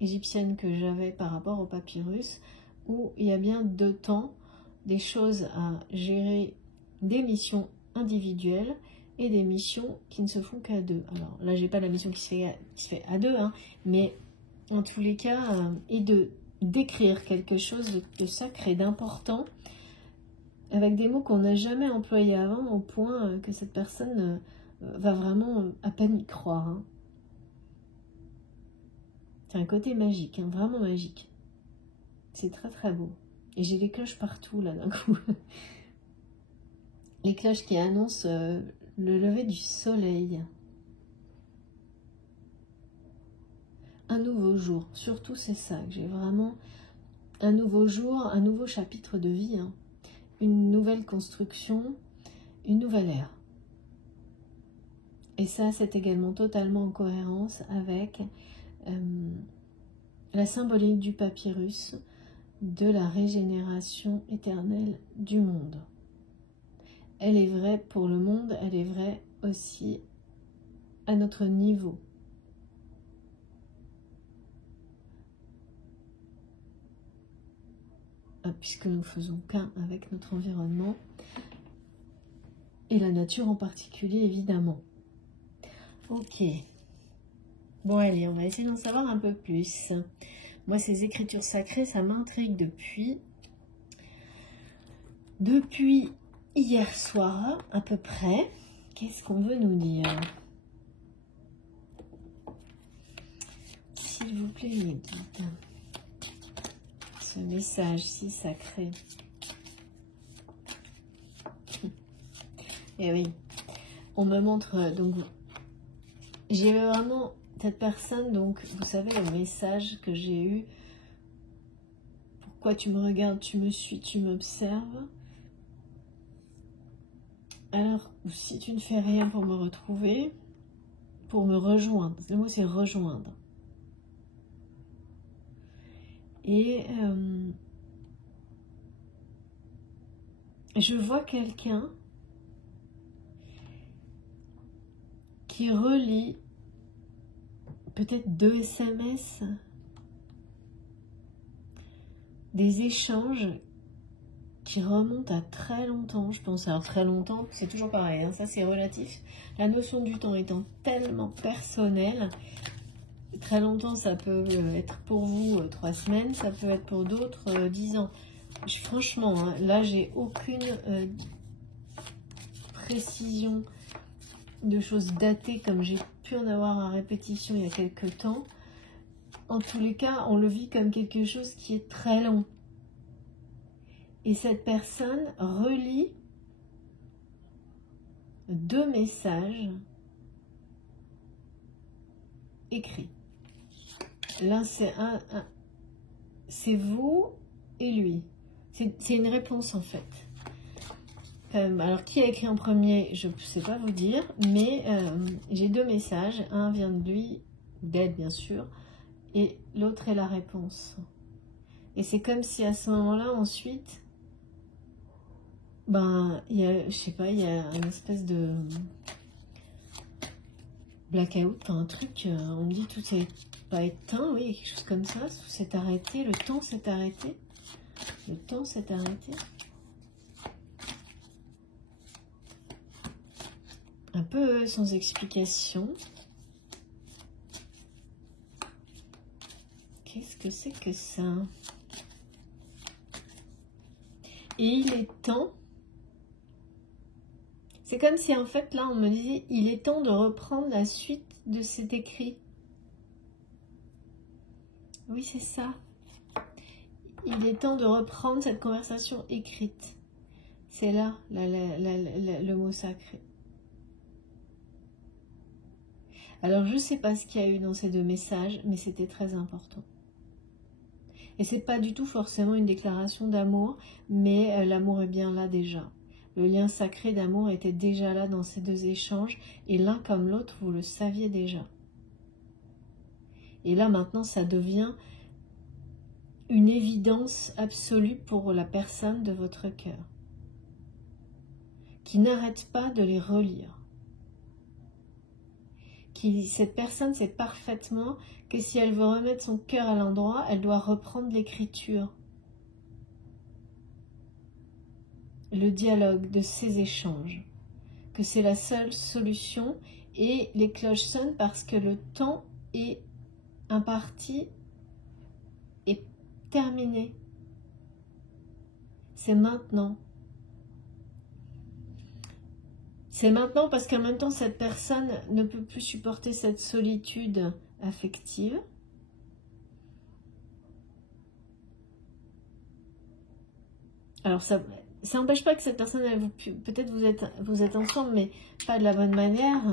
égyptienne que j'avais par rapport au papyrus, où il y a bien deux temps, des choses à gérer, des missions individuelles et des missions qui ne se font qu'à deux. Alors là, j'ai pas la mission qui se fait à deux, hein, mais en tous les cas, et d'écrire quelque chose de sacré, d'important, avec des mots qu'on n'a jamais employés avant, au point que cette personne va vraiment à peine y croire, hein. C'est un côté magique, hein, vraiment magique. C'est très très beau. Et j'ai des cloches partout là d'un coup. Les cloches qui annoncent le lever du soleil. Un nouveau jour. Surtout c'est ça que j'ai vraiment. Un nouveau jour, un nouveau chapitre de vie, hein. Une nouvelle construction, une nouvelle ère. Et ça, c'est également totalement en cohérence avec la symbolique du papyrus, de la régénération éternelle du monde. Elle est vraie pour le monde, elle est vraie aussi à notre niveau. Puisque nous faisons qu'un avec notre environnement. et la nature en particulier, évidemment. Ok. Bon, allez, on va essayer d'en savoir un peu plus. Moi, ces écritures sacrées, ça m'intrigue depuis hier soir, à peu près. Qu'est-ce qu'on veut nous dire? S'il vous plaît, mes guides. Ce message si sacré. Et oui, on me montre, donc, j'ai vraiment cette personne, donc, vous savez, le message que j'ai eu. Pourquoi tu me regardes, tu me suis, tu m'observes. Alors, si tu ne fais rien pour me retrouver, pour me rejoindre, le mot c'est rejoindre. Et je vois quelqu'un qui relie peut-être 2 SMS, des échanges qui remontent à très longtemps, je pense. Alors très longtemps, c'est toujours pareil, hein, ça c'est relatif. La notion du temps étant tellement personnelle, très longtemps ça peut être pour vous 3 semaines, ça peut être pour d'autres 10 ans. Franchement, hein, là j'ai aucune précision de choses datées comme j'ai pu en avoir à répétition il y a quelques temps. En tous les cas, on le vit comme quelque chose qui est très long. Et cette personne relie 2 messages écrits. L'un c'est vous et lui. C'est une réponse en fait. Alors qui a écrit en premier, je ne sais pas vous dire, mais j'ai 2 messages. Un vient de lui, d'elle bien sûr, et l'autre est la réponse. Et c'est comme si à ce moment-là, ensuite, ben, il y a, je sais pas, il y a une espèce de blackout, un truc, on me dit tout est pas éteint, oui, quelque chose comme ça, tout s'est arrêté, le temps s'est arrêté, le temps s'est arrêté. Un peu sans explication. Qu'est-ce que c'est que ça? Et il est temps. C'est comme si en fait là on me disait il est temps de reprendre la suite de cet écrit. Oui, c'est ça. Il est temps de reprendre cette conversation écrite. C'est là le mot sacré. Alors je ne sais pas ce qu'il y a eu dans ces 2 messages, mais c'était très important. Et c'est pas du tout forcément une déclaration d'amour, mais l'amour est bien là déjà. Le lien sacré d'amour était déjà là dans ces 2 échanges, et l'un comme l'autre, vous le saviez déjà. Et là maintenant, ça devient une évidence absolue pour la personne de votre cœur, qui n'arrête pas de les relire. Cette personne sait parfaitement que si elle veut remettre son cœur à l'endroit, elle doit reprendre l'écriture. Le dialogue de ces échanges. Que c'est la seule solution. Et les cloches sonnent parce que le temps est imparti et terminé. C'est maintenant. C'est maintenant parce qu'en même temps, cette personne ne peut plus supporter cette solitude affective. Alors, ça n'empêche pas que cette personne, peut-être vous êtes ensemble, mais pas de la bonne manière.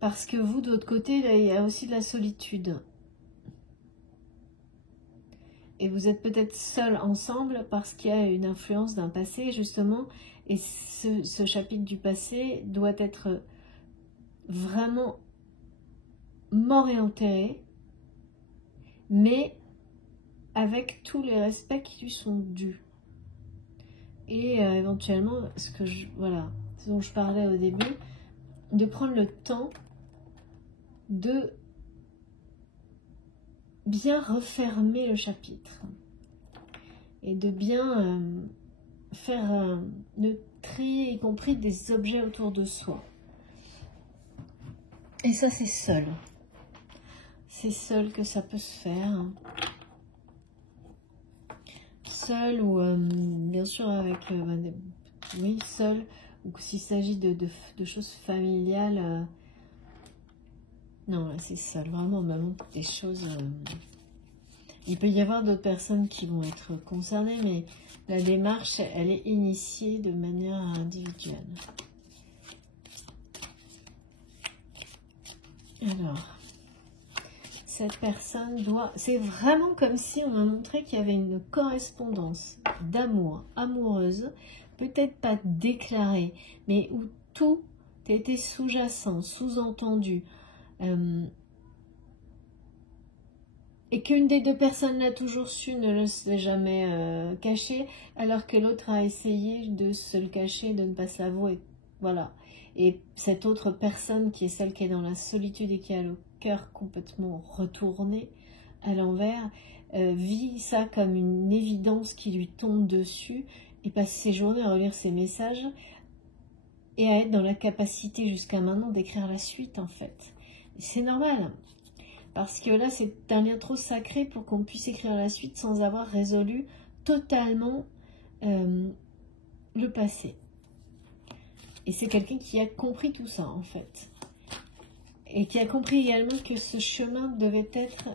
Parce que vous, de votre côté, là, il y a aussi de la solitude. Et vous êtes peut-être seuls ensemble parce qu'il y a une influence d'un passé, justement. Et ce chapitre du passé doit être vraiment mort et enterré, mais avec tous les respects qui lui sont dus. Et éventuellement, ce dont je parlais au début, de prendre le temps de bien refermer le chapitre et de bien faire trier, y compris des objets autour de soi. Et ça, c'est seul. C'est seul que ça peut se faire. Seul ou bien sûr avec... oui, seul. Ou s'il s'agit de choses familiales... non, là, c'est seul. Vraiment, même des choses... il peut y avoir d'autres personnes qui vont être concernées, mais la démarche, elle est initiée de manière individuelle. Alors... cette personne doit... c'est vraiment comme si on m'a montré qu'il y avait une correspondance d'amour, amoureuse, peut-être pas déclarée, mais où tout était sous-jacent, sous-entendu. Et qu'une des deux personnes l'a toujours su, ne le s'est jamais caché, alors que l'autre a essayé de se le cacher, de ne pas se l'avouer. Voilà. Et cette autre personne, qui est celle qui est dans la solitude et qui a le cœur complètement retourné à l'envers, vit ça comme une évidence qui lui tombe dessus et passe ses journées à relire ses messages et à être dans la capacité jusqu'à maintenant d'écrire la suite en fait. C'est normal, parce que là c'est un lien trop sacré pour qu'on puisse écrire la suite sans avoir résolu totalement le passé. Et c'est quelqu'un qui a compris tout ça en fait. Et qui a compris également que ce chemin devait être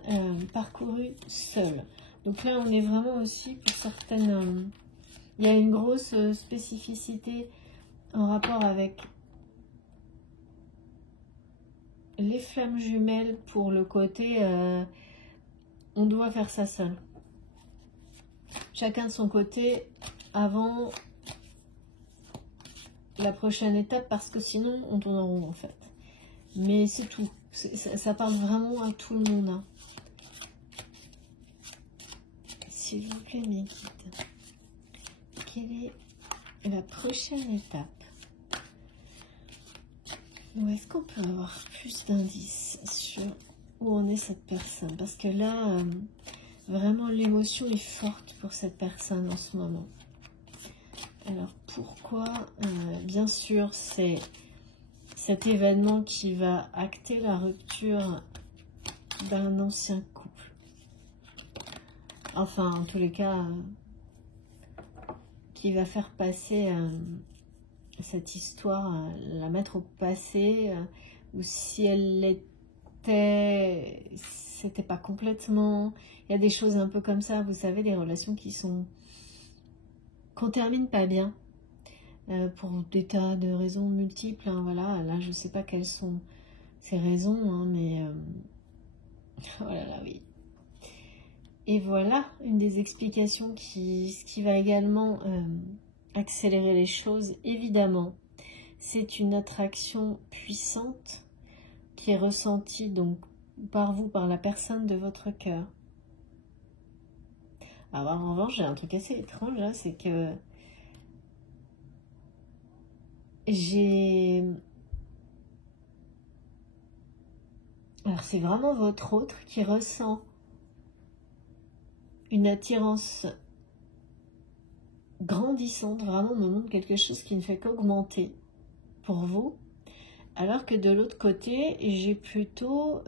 parcouru seul. Donc là, on est vraiment aussi pour certaines... il y a une grosse spécificité en rapport avec les flammes jumelles pour le côté on doit faire ça seul. Chacun de son côté avant la prochaine étape, parce que sinon on tourne en rond en fait. Mais c'est tout. Ça parle vraiment à tout le monde. Hein. S'il vous plaît, mes guides. Quelle est la prochaine étape? Ou est-ce qu'on peut avoir plus d'indices sur où en est cette personne? Parce que là, vraiment, l'émotion est forte pour cette personne en ce moment. Alors, pourquoi? Bien sûr, c'est... cet événement qui va acter la rupture d'un ancien couple. Enfin, en tous les cas, qui va faire passer cette histoire, la mettre au passé, ou si elle l'était, c'était pas complètement... Il y a des choses un peu comme ça, vous savez, des relations qui sont... qu'on termine pas bien. Pour des tas de raisons multiples, hein, voilà, là je sais pas quelles sont ces raisons, hein, mais oh là là, oui. Et voilà une des explications qui va également accélérer les choses, évidemment. C'est une attraction puissante qui est ressentie donc par vous, par la personne de votre cœur. Alors en revanche, j'ai un truc assez étrange là, c'est que alors c'est vraiment votre autre qui ressent une attirance grandissante, vraiment me montre quelque chose qui ne fait qu'augmenter pour vous, alors que de l'autre côté, j'ai plutôt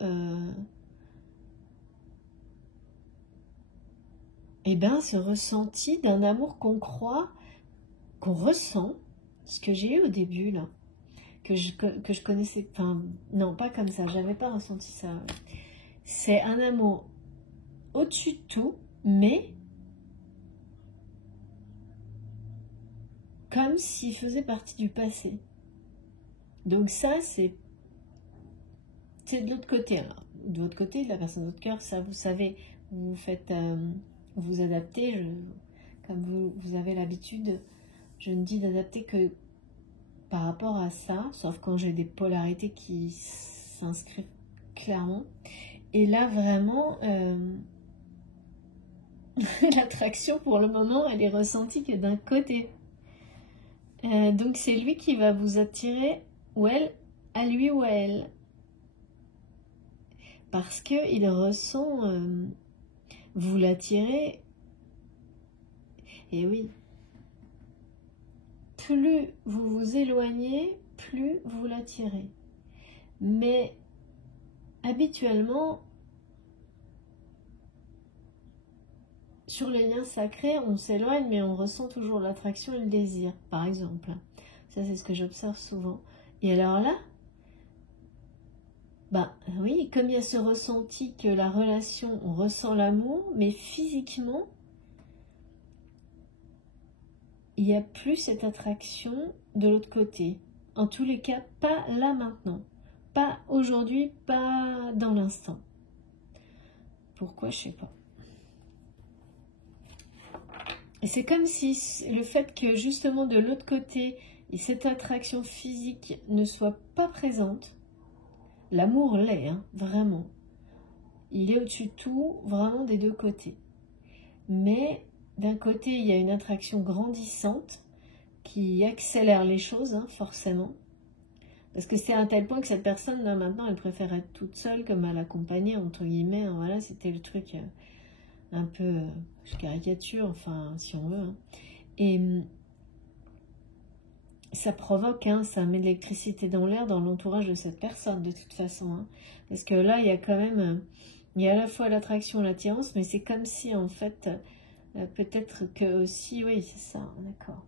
ce ressenti d'un amour qu'on croit, qu'on ressent, ce que j'ai eu au début là. Que je connaissais, enfin, non, pas comme ça, j'avais pas ressenti ça. C'est un amour au-dessus de tout, mais comme s'il faisait partie du passé. Donc ça, c'est de l'autre côté. Alors, de votre côté, de la personne de votre cœur, ça, vous savez, vous faites, vous adaptez, comme vous avez l'habitude, je ne dis d'adapter que par rapport à ça, sauf quand j'ai des polarités qui s'inscrivent clairement. Et là, vraiment, l'attraction, pour le moment, elle est ressentie que d'un côté. Donc, c'est lui qui va vous attirer, ou elle, à lui ou à elle. Parce qu'il ressent, vous l'attirez, et oui. plus vous vous éloignez, plus vous l'attirez. Mais habituellement, sur les liens sacrés, on s'éloigne, mais on ressent toujours l'attraction et le désir, par exemple. Ça, c'est ce que j'observe souvent. Et alors là, bah oui, comme il y a ce ressenti que la relation, on ressent l'amour, mais physiquement, il n'y a plus cette attraction de l'autre côté. En tous les cas, pas là maintenant. Pas aujourd'hui, pas dans l'instant. Pourquoi, je sais pas. Et c'est comme si le fait que justement de l'autre côté, cette attraction physique ne soit pas présente, l'amour l'est, hein, vraiment. Il est au-dessus de tout, vraiment des deux côtés. Mais d'un côté, il y a une attraction grandissante qui accélère les choses, hein, forcément. Parce que c'est à un tel point que cette personne, là, maintenant, elle préfère être toute seule que mal accompagnée, entre guillemets. Voilà, c'était le truc un peu, je caricature, enfin, si on veut. Hein. Et ça provoque, hein, ça met de l'électricité dans l'air dans l'entourage de cette personne, de toute façon. Hein. Parce que là, il y a quand même, il y a à la fois l'attraction, l'attirance, mais c'est comme si, en fait, peut-être que aussi, oui, c'est ça, d'accord.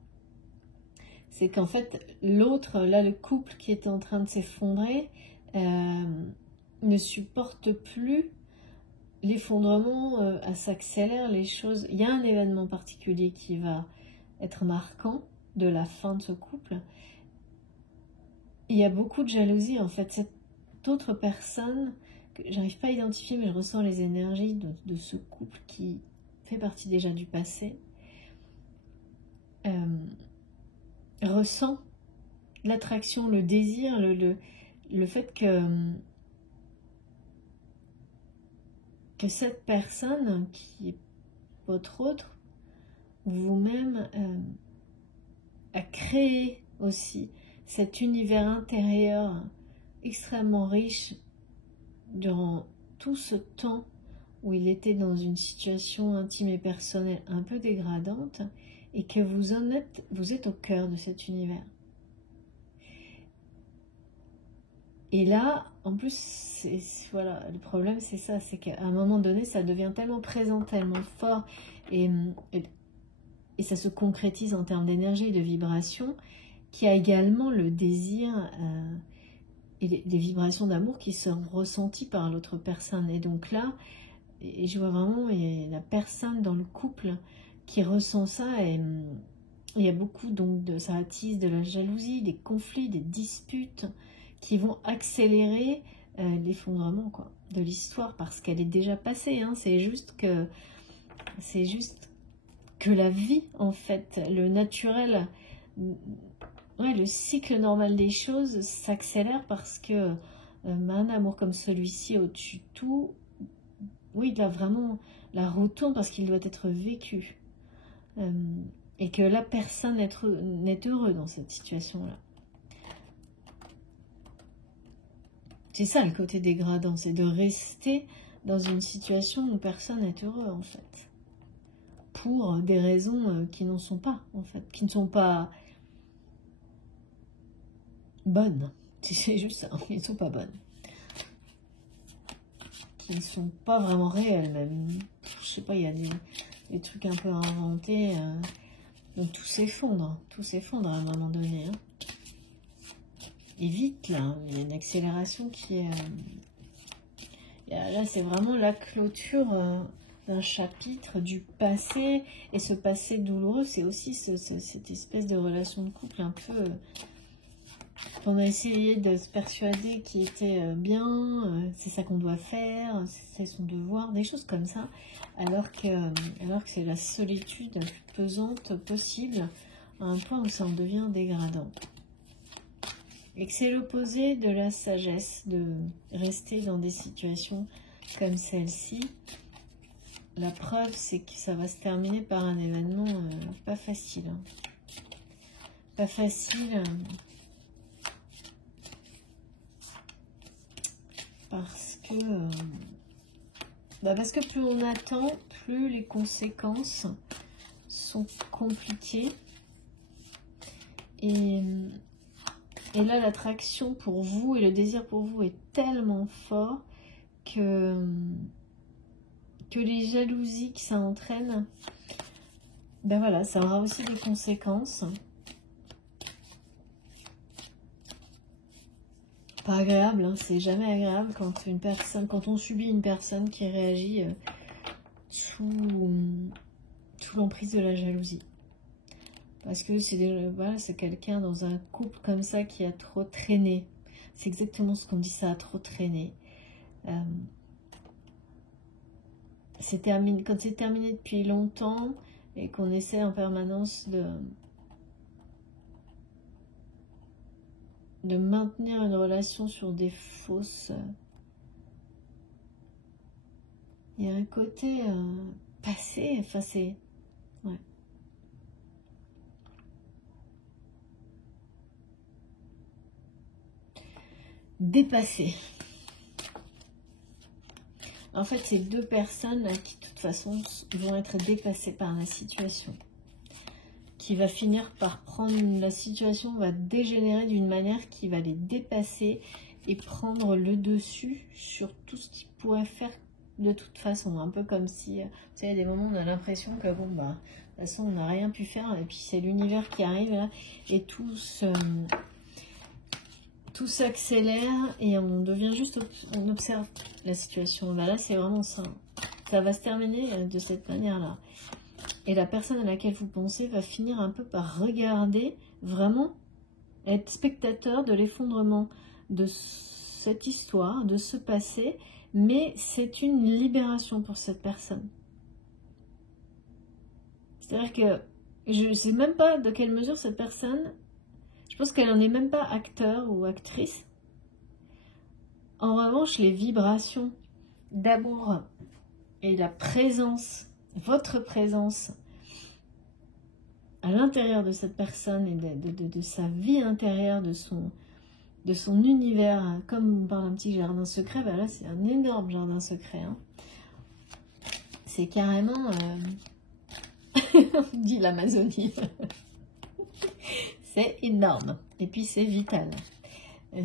C'est qu'en fait, l'autre, là, le couple qui est en train de s'effondrer, ne supporte plus l'effondrement, s'accélère les choses. Il y a un événement particulier qui va être marquant de la fin de ce couple. Il y a beaucoup de jalousie, en fait. Cette autre personne, que j'arrive pas à identifier, mais je ressens les énergies de ce couple qui fait partie déjà du passé, ressent l'attraction, le désir, le fait que cette personne qui est votre autre, vous-même, a créé aussi cet univers intérieur extrêmement riche durant tout ce temps où il était dans une situation intime et personnelle un peu dégradante, et que vous êtes au cœur de cet univers. Et là, en plus, voilà, le problème c'est ça, c'est qu'à un moment donné, ça devient tellement présent, tellement fort, et ça se concrétise en termes d'énergie et de vibration, qu'il y a également le désir et des vibrations d'amour qui sont ressenties par l'autre personne. Et donc là, et je vois vraiment la personne dans le couple qui ressent ça, et il y a beaucoup, donc ça attise de la jalousie, des conflits, des disputes qui vont accélérer l'effondrement, quoi, de l'histoire, parce qu'elle est déjà passée, hein. C'est juste que la vie, en fait, le naturel, ouais, le cycle normal des choses s'accélère parce que un amour comme celui-ci au-dessus de tout, oui, il a vraiment la roue tourne parce qu'il doit être vécu. Et que là, personne n'est heureux dans cette situation-là. C'est ça le côté dégradant, c'est de rester dans une situation où personne n'est heureux, en fait. Pour des raisons qui n'en sont pas, en fait. Qui ne sont pas bonnes. C'est juste ça, qui ne sont pas bonnes. Qui ne sont pas vraiment réelles, même. Je sais pas, il y a des trucs un peu inventés. Donc tout s'effondre à un moment donné. Hein. Et vite, là, il y a une accélération qui est... là, c'est vraiment la clôture d'un chapitre du passé. Et ce passé douloureux, c'est aussi cette espèce de relation de couple un peu... on a essayé de se persuader qu'il était bien, c'est ça qu'on doit faire, c'est son devoir, des choses comme ça. Alors que c'est la solitude la plus pesante possible, à un point où ça en devient dégradant. Et que c'est l'opposé de la sagesse, de rester dans des situations comme celle-ci. La preuve, c'est que ça va se terminer par un événement pas facile. Hein. Pas facile, parce que plus on attend, plus les conséquences sont compliquées. Et là, l'attraction pour vous et le désir pour vous est tellement fort que les jalousies que ça entraîne, ben voilà, ça aura aussi des conséquences. Pas agréable, hein, c'est jamais agréable quand on subit une personne qui réagit sous l'emprise de la jalousie. Parce que c'est quelqu'un dans un couple comme ça qui a trop traîné. C'est exactement ce qu'on dit, ça a trop traîné. Quand c'est terminé depuis longtemps et qu'on essaie en permanence de maintenir une relation sur des fausses... Il y a un côté passé, enfin c'est... Ouais. Dépassé. En fait, c'est deux personnes là, qui, de toute façon, vont être dépassées par la situation. Qui va finir par prendre... La situation va dégénérer d'une manière qui va les dépasser et prendre le dessus sur tout ce qu'ils pourraient faire de toute façon. Un peu comme si, vous savez, il y a des moments où on a l'impression que, bon, bah, de toute façon, on n'a rien pu faire. Et puis, c'est l'univers qui arrive là et tout s'accélère et on devient juste, on observe la situation. Bah là, c'est vraiment ça. Ça va se terminer de cette manière-là. Et la personne à laquelle vous pensez va finir un peu par regarder, vraiment être spectateur de l'effondrement de cette histoire, de ce passé, mais c'est une libération pour cette personne. C'est-à-dire que je ne sais même pas de quelle mesure cette personne... Je pense qu'elle n'en est même pas acteur ou actrice. En revanche, les vibrations d'amour et la présence, votre présence à l'intérieur de cette personne et de sa vie intérieure, de son univers, comme on parle un petit jardin secret, ben là c'est un énorme jardin secret. Hein. C'est carrément, on dit l'Amazonie. C'est énorme. Et puis c'est vital.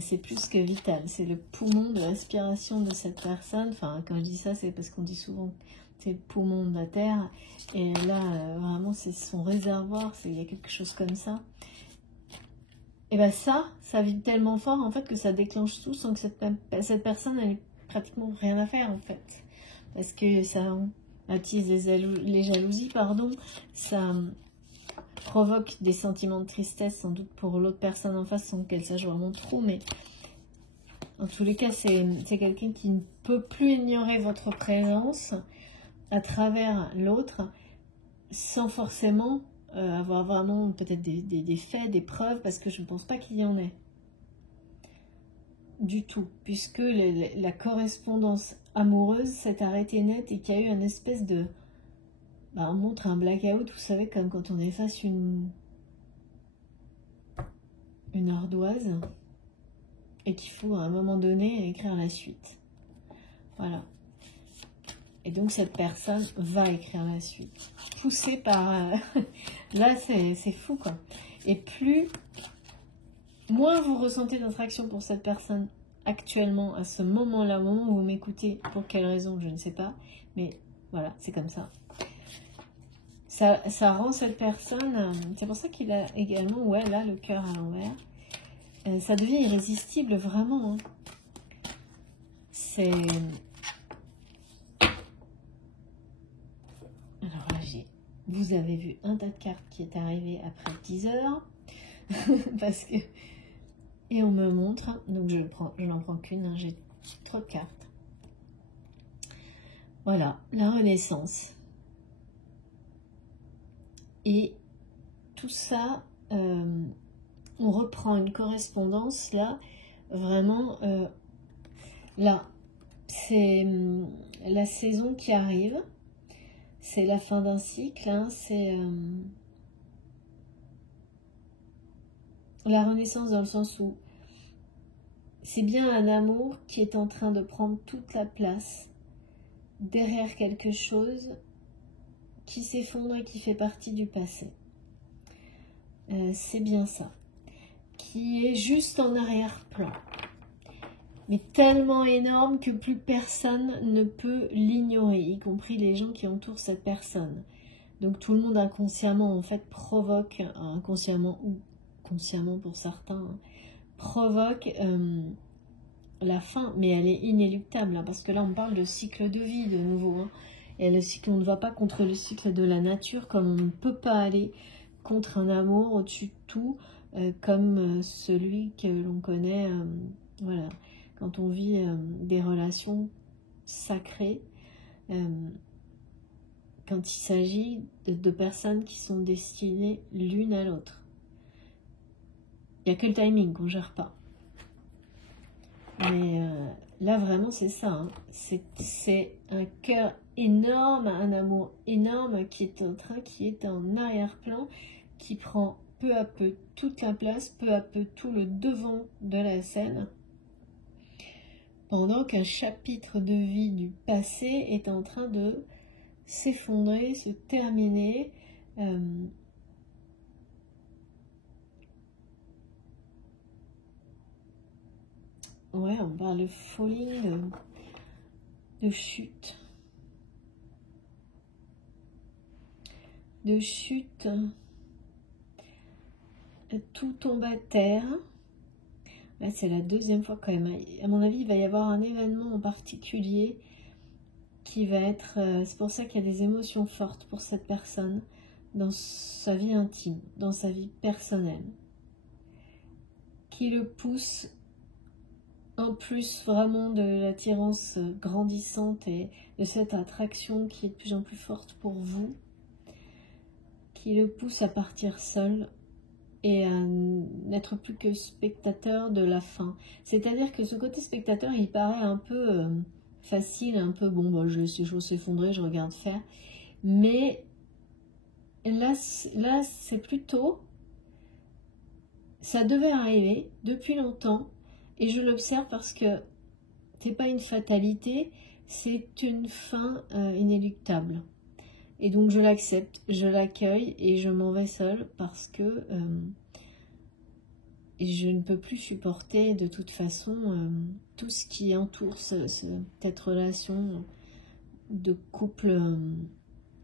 C'est plus que vital. C'est le poumon de respiration de cette personne. Enfin, quand je dis ça, c'est parce qu'on dit souvent que c'est le poumon de la Terre. Et là, vraiment, c'est son réservoir. Il y a quelque chose comme ça. Et bien ça vibre tellement fort, en fait, que ça déclenche tout sans que cette personne ait pratiquement rien à faire, en fait. Parce que ça attise les jalousies, pardon. Ça... provoque des sentiments de tristesse sans doute pour l'autre personne en face sans qu'elle sache vraiment trop, mais en tous les cas c'est quelqu'un qui ne peut plus ignorer votre présence à travers l'autre sans forcément avoir vraiment peut-être des faits, des preuves, parce que je ne pense pas qu'il y en ait du tout, puisque la correspondance amoureuse s'est arrêtée net et qu'il y a eu une espèce de... Bah, on montre un blackout, vous savez, comme quand on efface une ardoise et qu'il faut à un moment donné écrire la suite. Voilà. Et donc cette personne va écrire la suite. Poussée par... Là, c'est fou, quoi. Et moins vous ressentez d'attraction pour cette personne actuellement, à ce moment-là, au moment où vous m'écoutez, pour quelle raison, je ne sais pas. Mais voilà, c'est comme ça. Ça rend cette personne, c'est pour ça qu'il a également, ouais, là, le cœur à l'envers. Ça devient irrésistible, vraiment. Hein. C'est... Alors là, vous avez vu un tas de cartes qui est arrivé après 10 heures. Parce que... Et on me montre, donc je n'en prends qu'une, hein, j'ai trop de cartes. Voilà, la Renaissance. Et tout ça, on reprend une correspondance là, vraiment, là, c'est la saison qui arrive, c'est la fin d'un cycle, hein, c'est la renaissance dans le sens où c'est bien un amour qui est en train de prendre toute la place derrière quelque chose qui s'effondre et qui fait partie du passé. C'est bien ça. qui est juste en arrière-plan. Mais tellement énorme que plus personne ne peut l'ignorer, y compris les gens qui entourent cette personne. Donc tout le monde inconsciemment, en fait, provoque, inconsciemment ou consciemment pour certains, hein, provoque la fin. Mais elle est inéluctable, hein, parce que là, on parle de cycle de vie de nouveau. Hein, et le cycle, on ne va pas contre le cycle de la nature, comme on ne peut pas aller contre un amour au-dessus de tout, comme celui que l'on connaît, voilà, quand on vit des relations sacrées, quand il s'agit de personnes qui sont destinées l'une à l'autre. Il n'y a que le timing qu'on ne gère pas. Mais là, vraiment, c'est ça. Hein. C'est un cœur énorme, un amour énorme qui est en arrière-plan, qui prend peu à peu toute la place, peu à peu tout le devant de la scène, pendant qu'un chapitre de vie du passé est en train de s'effondrer, se terminer. Ouais, on parle de folie, de chute. De chute. Tout tombe à terre. Là, c'est la deuxième fois quand même. À mon avis, il va y avoir un événement en particulier qui va être... c'est pour ça qu'il y a des émotions fortes pour cette personne dans sa vie intime, dans sa vie personnelle, qui le pousse, en plus vraiment de l'attirance grandissante et de cette attraction qui est de plus en plus forte pour vous, qui le pousse à partir seul et à n'être plus que spectateur de la fin. C'est-à-dire que ce côté spectateur, il paraît un peu facile, un peu bon, bah, je laisse les choses s'effondrer, je regarde faire. Mais là c'est plutôt, ça devait arriver depuis longtemps, et je l'observe parce que c'est pas une fatalité, c'est une fin inéluctable. Et donc je l'accepte, je l'accueille et je m'en vais seule parce que je ne peux plus supporter de toute façon tout ce qui entoure cette relation de couple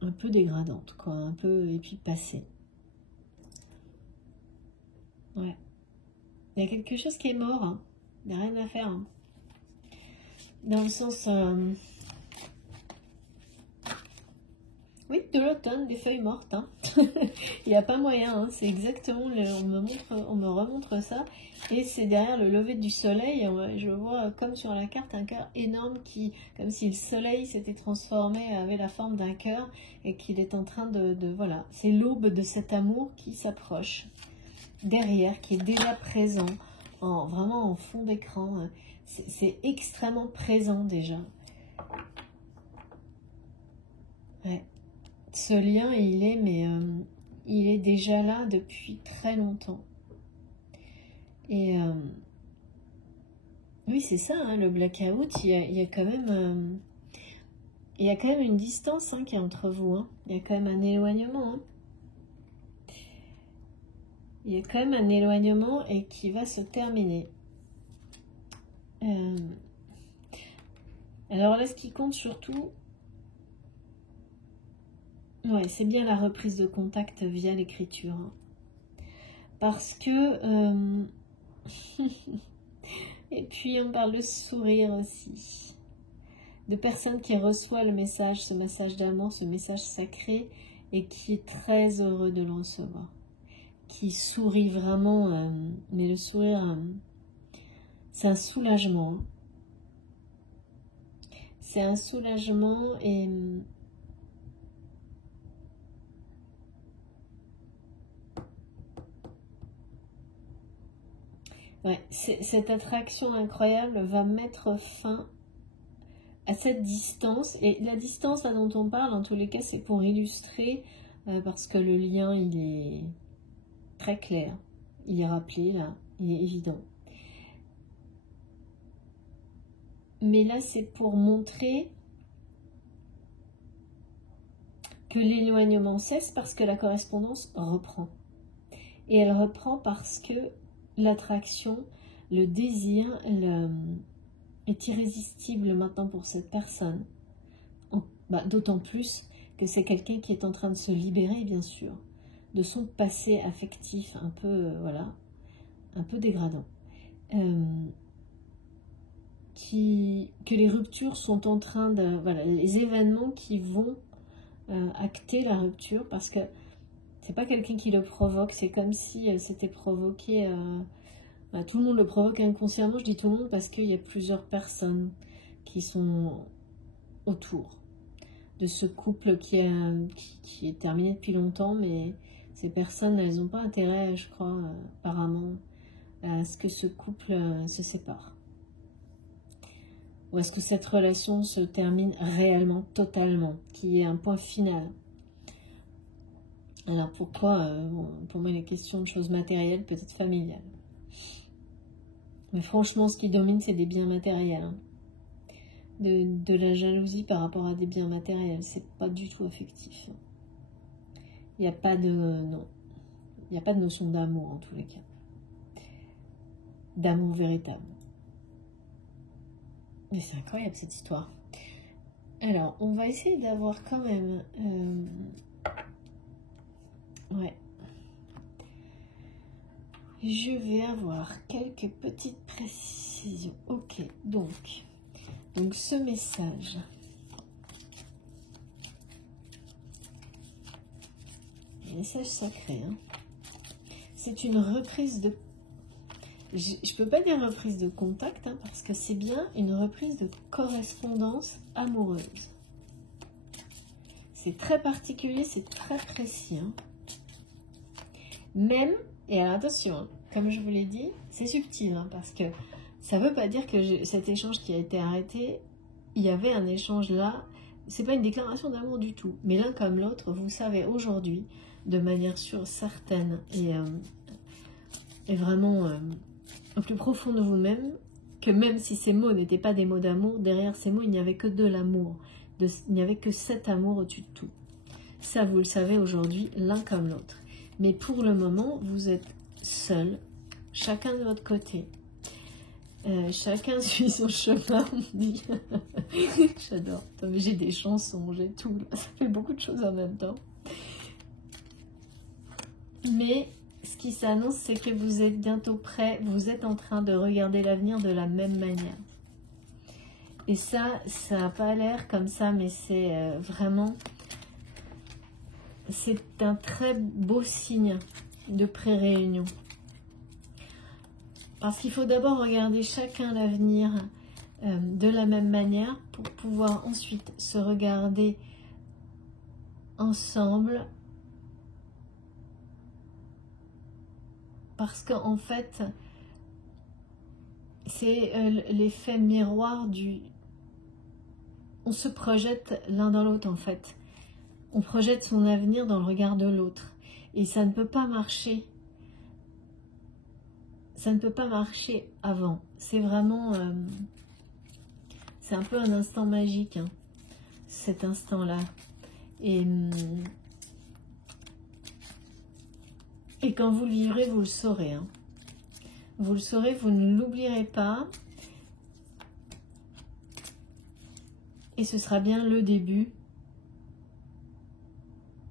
un peu dégradante, quoi, un peu, et puis passée. Ouais. Il y a quelque chose qui est mort, hein. Il n'y a rien à faire. Hein. Dans le sens... oui, de l'automne, des feuilles mortes. Hein. Il n'y a pas moyen, hein. C'est exactement, on me remontre ça. Et c'est derrière le lever du soleil, je vois comme sur la carte un cœur énorme qui, comme si le soleil s'était transformé, avait la forme d'un cœur et qu'il est en train de voilà, c'est l'aube de cet amour qui s'approche. Derrière, qui est déjà présent, vraiment en fond d'écran. C'est extrêmement présent déjà. Ouais. Ce lien, il est déjà là depuis très longtemps. Et oui, c'est ça, hein, le blackout, il y a quand même une distance qui est entre vous. Hein. Il y a quand même un éloignement. Hein. Il y a quand même un éloignement et qui va se terminer. Alors là, ce qui compte surtout, ouais, c'est bien la reprise de contact via l'écriture. Hein. Parce que... et puis on parle de sourire aussi. De personnes qui reçoivent le message, ce message d'amour, ce message sacré, et qui est très heureux de le recevoir. Qui sourit vraiment, mais le sourire, c'est un soulagement. Hein. C'est un soulagement et... ouais, cette attraction incroyable va mettre fin à cette distance. Et la distance là, dont on parle, en tous les cas, c'est pour illustrer, parce que le lien, il est très clair. Il est rappelé, là, il est évident. Mais là, c'est pour montrer que l'éloignement cesse parce que la correspondance reprend. Et elle reprend parce que l'attraction, le désir est irrésistible maintenant pour cette personne. D'autant plus que c'est quelqu'un qui est en train de se libérer, bien sûr, de son passé affectif un peu, voilà, un peu dégradant. Que les ruptures sont en train de... Voilà, les événements qui vont acter la rupture, parce que c'est pas quelqu'un qui le provoque, c'est comme si c'était provoqué... tout le monde le provoque inconsciemment, je dis tout le monde parce qu'il y a plusieurs personnes qui sont autour de ce couple qui est terminé depuis longtemps, mais ces personnes, elles n'ont pas intérêt, je crois, apparemment, à ce que ce couple se sépare. Ou est-ce que cette relation se termine réellement, totalement, qui est un point final? Alors pourquoi pour moi, il est question de choses matérielles, peut-être familiales. Mais franchement, ce qui domine, c'est des biens matériels. Hein. De la jalousie par rapport à des biens matériels, c'est pas du tout affectif. Il n'y a pas de... non. Il n'y a pas de notion d'amour, en tous les cas. D'amour véritable. Mais c'est incroyable cette histoire. Alors, on va essayer d'avoir quand même... ouais. Je vais avoir quelques petites précisions. Ok, donc ce message. Message sacré. Hein. C'est une reprise de... Je ne peux pas dire reprise de contact, hein, parce que c'est bien une reprise de correspondance amoureuse. C'est très particulier, c'est très précis. Hein. Même, et alors attention, hein, comme je vous l'ai dit, c'est subtil, hein, parce que ça ne veut pas dire que cet échange qui a été arrêté, il y avait un échange là, c'est pas une déclaration d'amour du tout, mais l'un comme l'autre, vous savez aujourd'hui, de manière sûre, certaine, et vraiment au plus profond de vous-même, que même si ces mots n'étaient pas des mots d'amour, derrière ces mots, il n'y avait que de l'amour, il n'y avait que cet amour au-dessus de tout. Ça, vous le savez aujourd'hui, l'un comme l'autre. Mais pour le moment, vous êtes seuls, chacun de votre côté. Chacun suit son chemin, on dit. J'adore. J'ai des chansons, j'ai tout. Là. Ça fait beaucoup de choses en même temps. Mais ce qui s'annonce, c'est que vous êtes bientôt prêts. Vous êtes en train de regarder l'avenir de la même manière. Et ça n'a pas l'air comme ça, mais c'est vraiment... C'est un très beau signe de pré-réunion. Parce qu'il faut d'abord regarder chacun l'avenir de la même manière pour pouvoir ensuite se regarder ensemble. Parce qu'en fait, c'est l'effet miroir du... On se projette l'un dans l'autre en fait. On projette son avenir dans le regard de l'autre. Et ça ne peut pas marcher. Ça ne peut pas marcher avant. C'est vraiment... c'est un peu un instant magique, hein, cet instant-là. Et quand vous le vivrez, vous le saurez. Hein. Vous le saurez, vous ne l'oublierez pas. Et ce sera bien le début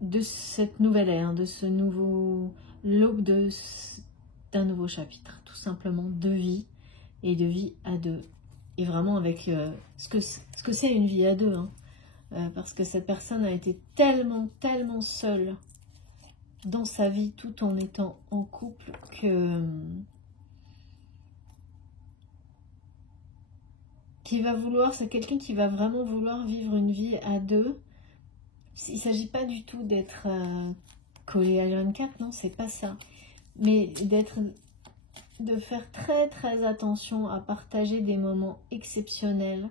de cette nouvelle ère, de ce nouveau... l'aube d'un nouveau chapitre, tout simplement, de vie, et de vie à deux. Et vraiment avec ce que c'est une vie à deux, hein. Parce que cette personne a été tellement, tellement seule dans sa vie, tout en étant en couple, que... qui va vouloir, c'est quelqu'un qui va vraiment vouloir vivre une vie à deux. Il ne s'agit pas du tout d'être collé à l'N4, non, c'est pas ça. Mais de faire très très attention à partager des moments exceptionnels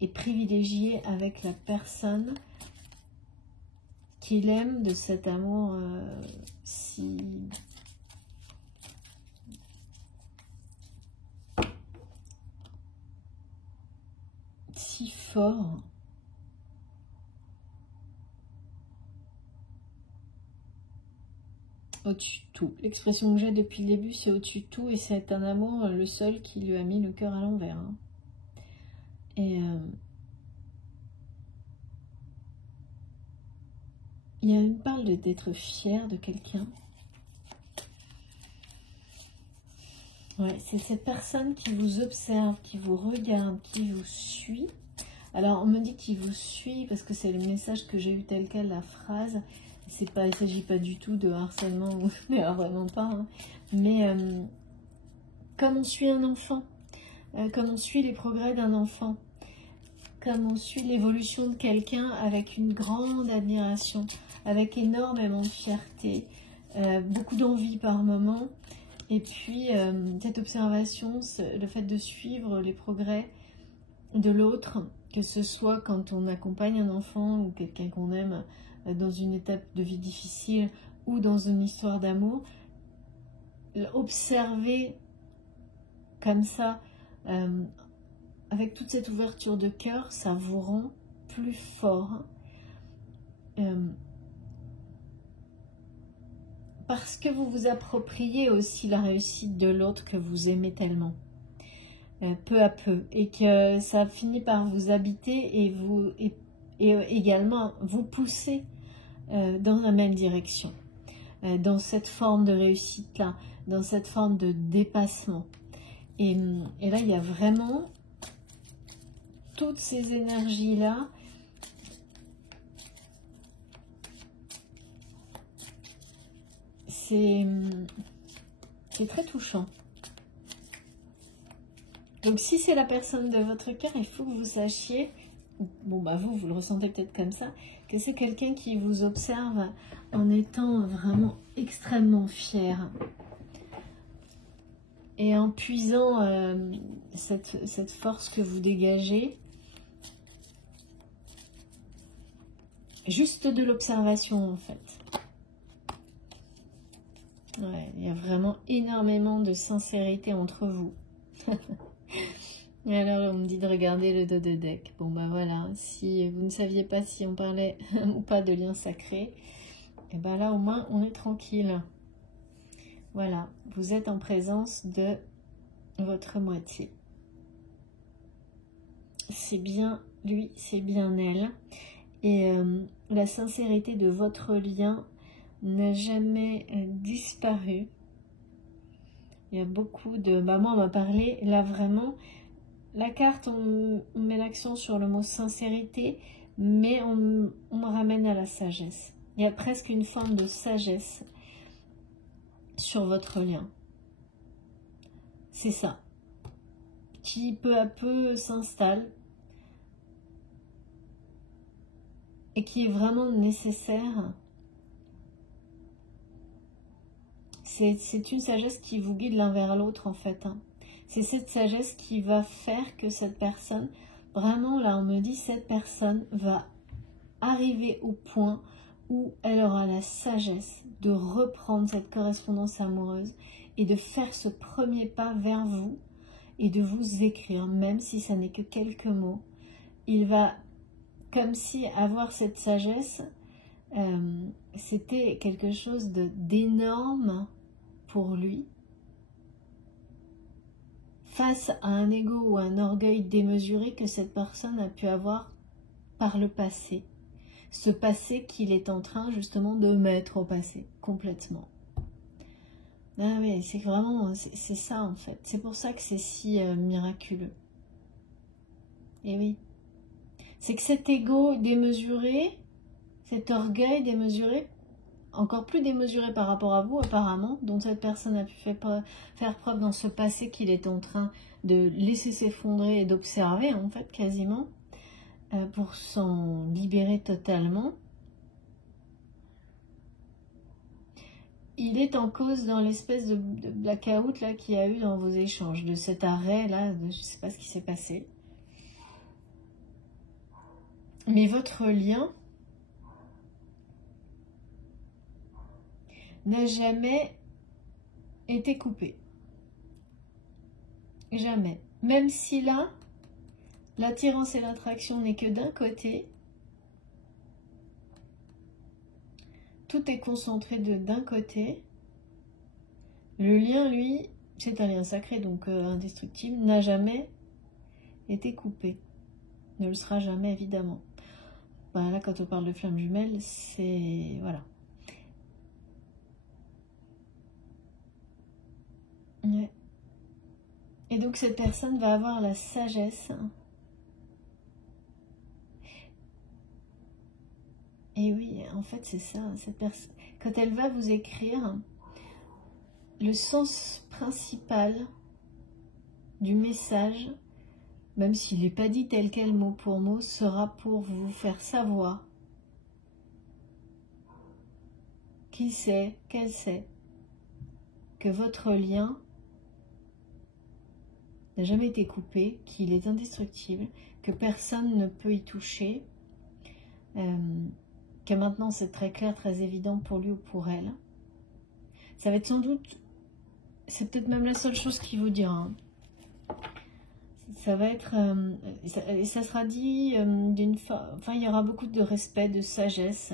et privilégiés avec la personne qu'il aime, de cet amour si fort. au-dessus de tout. L'expression que j'ai depuis le début, c'est au-dessus de tout, et c'est un amour, le seul qui lui a mis le cœur à l'envers. Hein. Et il y a une parle d'être fier de quelqu'un. Ouais, c'est cette personne qui vous observe, qui vous regarde, qui vous suit. Alors, on me dit qu'il vous suit parce que c'est le message que j'ai eu tel quel, la phrase. Il ne s'agit pas du tout de harcèlement, mais vraiment pas. Hein. Mais comme on suit un enfant, comme on suit les progrès d'un enfant, comme on suit l'évolution de quelqu'un avec une grande admiration, avec énormément de fierté, beaucoup d'envie par moment. Et puis, cette observation, le fait de suivre les progrès de l'autre, que ce soit quand on accompagne un enfant ou quelqu'un qu'on aime dans une étape de vie difficile ou dans une histoire d'amour, observer comme ça, avec toute cette ouverture de cœur, ça vous rend plus fort. Parce que vous vous appropriez aussi la réussite de l'autre que vous aimez tellement, peu à peu, et que ça finit par vous habiter et également vous pousser dans la même direction, dans cette forme de réussite-là, dans cette forme de dépassement. Et là, il y a vraiment toutes ces énergies-là. C'est très touchant. Donc si c'est la personne de votre cœur, il faut que vous sachiez, bon bah vous le ressentez peut-être comme ça, que c'est quelqu'un qui vous observe en étant vraiment extrêmement fier. Et en puisant cette force que vous dégagez, juste de l'observation en fait. Ouais, il y a vraiment énormément de sincérité entre vous. Et alors, on me dit de regarder le dos de deck. Bon, bah voilà, si vous ne saviez pas si on parlait ou pas de lien sacré, et ben là, au moins, on est tranquille. Voilà, vous êtes en présence de votre moitié. C'est bien lui, c'est bien elle. Et la sincérité de votre lien n'a jamais disparu. Il y a beaucoup de... Bah moi, on m'a parlé, là vraiment, la carte, on met l'accent sur le mot sincérité, mais on me ramène à la sagesse. Il y a presque une forme de sagesse sur votre lien. C'est ça. Qui peu à peu s'installe et qui est vraiment nécessaire. C'est une sagesse qui vous guide l'un vers l'autre en fait. Hein. C'est cette sagesse qui va faire que cette personne, vraiment là on me dit, cette personne va arriver au point où elle aura la sagesse de reprendre cette correspondance amoureuse et de faire ce premier pas vers vous et de vous écrire, même si ça n'est que quelques mots. Il va comme si avoir cette sagesse, c'était quelque chose d'énorme pour lui, face à un ego ou un orgueil démesuré que cette personne a pu avoir par le passé. Ce passé qu'il est en train justement de mettre au passé, complètement. Ah oui, c'est vraiment, c'est ça en fait. C'est pour ça que c'est si miraculeux. Et oui. C'est que cet ego démesuré, cet orgueil démesuré, encore plus démesuré par rapport à vous apparemment, dont cette personne a pu faire preuve dans ce passé qu'il est en train de laisser s'effondrer et d'observer en fait quasiment, pour s'en libérer totalement. Il est en cause dans l'espèce de blackout là qu'il y a eu dans vos échanges, de cet arrêt là, je ne sais pas ce qui s'est passé. Mais votre lien n'a jamais été coupé. Jamais. Même si là, l'attirance et l'attraction n'est que d'un côté, tout est concentré d'un côté, Le lien, lui, c'est un lien sacré, donc indestructible, n'a jamais été coupé. Ne le sera jamais, évidemment. Bah, là, quand on parle de flammes jumelles, c'est... Voilà. Ouais. Et donc, cette personne va avoir la sagesse. Et oui, en fait, c'est ça. Cette personne, quand elle va vous écrire, le sens principal du message, même s'il n'est pas dit tel quel mot pour mot, sera pour vous faire savoir qui c'est, qu'elle sait, que votre lien n'a jamais été coupé, qu'il est indestructible, que personne ne peut y toucher, que maintenant c'est très clair, très évident pour lui ou pour elle. Ça va être sans doute, c'est peut-être même la seule chose qu'il vous dira. Hein. Ça va être, ça sera dit d'une forme, enfin il y aura beaucoup de respect, de sagesse,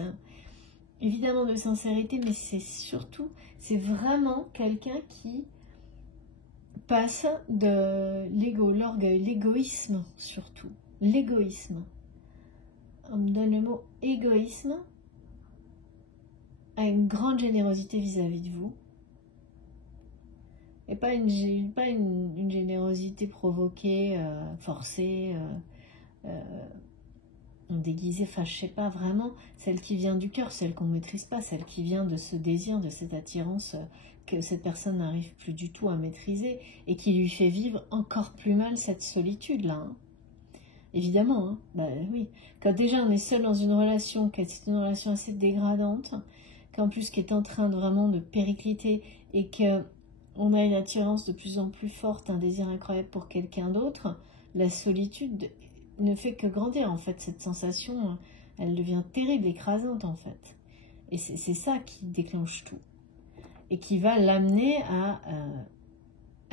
évidemment de sincérité, mais c'est surtout, c'est vraiment quelqu'un qui passe de l'ego, l'orgueil, l'égoïsme surtout, l'égoïsme. On me donne le mot égoïsme à une grande générosité vis-à-vis de vous. Et pas une générosité provoquée, forcée, déguisée, enfin je sais pas, vraiment celle qui vient du cœur, celle qu'on ne maîtrise pas, celle qui vient de ce désir, de cette attirance que cette personne n'arrive plus du tout à maîtriser et qui lui fait vivre encore plus mal cette solitude-là. Hein. Évidemment, hein, bah oui. Quand déjà on est seul dans une relation, que c'est une relation assez dégradante, qu'en plus qui est en train de vraiment de péricliter et que on a une attirance de plus en plus forte, un désir incroyable pour quelqu'un d'autre, la solitude ne fait que grandir en fait. Cette sensation, elle devient terrible, écrasante en fait. Et c'est ça qui déclenche tout. Et qui va l'amener à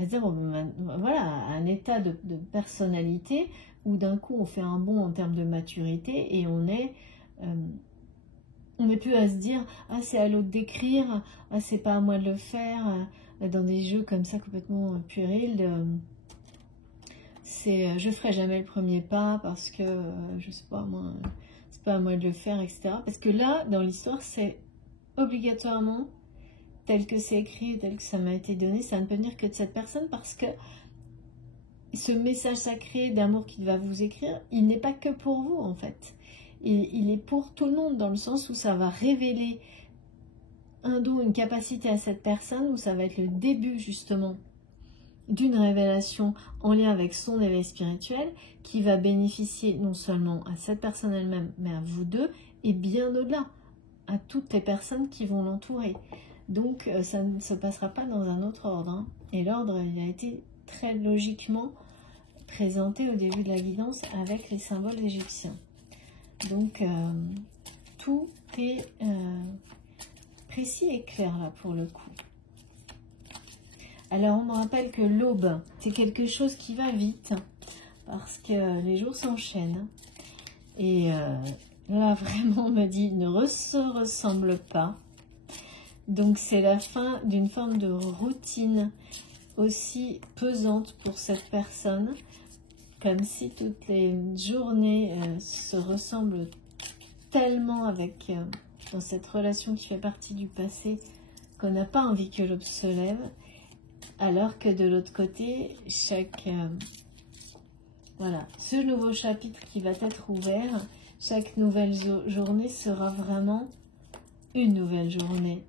dire, voilà, à un état de personnalité où d'un coup on fait un bond en termes de maturité et on n'est plus à se dire « Ah, c'est à l'autre d'écrire, ah, c'est pas à moi de le faire », dans des jeux comme ça complètement puérils. Je ferai jamais le premier pas parce que, je sais pas moi, c'est pas à moi de le faire, etc. Parce que là, dans l'histoire, c'est obligatoirement tel que c'est écrit, tel que ça m'a été donné, ça ne peut venir que de cette personne parce que ce message sacré d'amour qu'il va vous écrire, il n'est pas que pour vous en fait. Il est pour tout le monde dans le sens où ça va révéler un don, une capacité à cette personne, où ça va être le début justement d'une révélation en lien avec son éveil spirituel qui va bénéficier non seulement à cette personne elle-même, mais à vous deux et bien au-delà, à toutes les personnes qui vont l'entourer. Donc ça ne se passera pas dans un autre ordre. Hein. Et l'ordre, il a été très logiquement présenté au début de la guidance avec les symboles égyptiens. Donc tout est précis et clair là pour le coup. Alors on me rappelle que l'aube, c'est quelque chose qui va vite parce que les jours s'enchaînent. Et là vraiment on me dit ne se ressemble pas. Donc c'est la fin d'une forme de routine aussi pesante pour cette personne, comme si toutes les journées se ressemblent tellement avec dans cette relation qui fait partie du passé qu'on n'a pas envie que l'aube se lève, alors que de l'autre côté, voilà, ce nouveau chapitre qui va être ouvert, chaque nouvelle journée sera vraiment une nouvelle journée.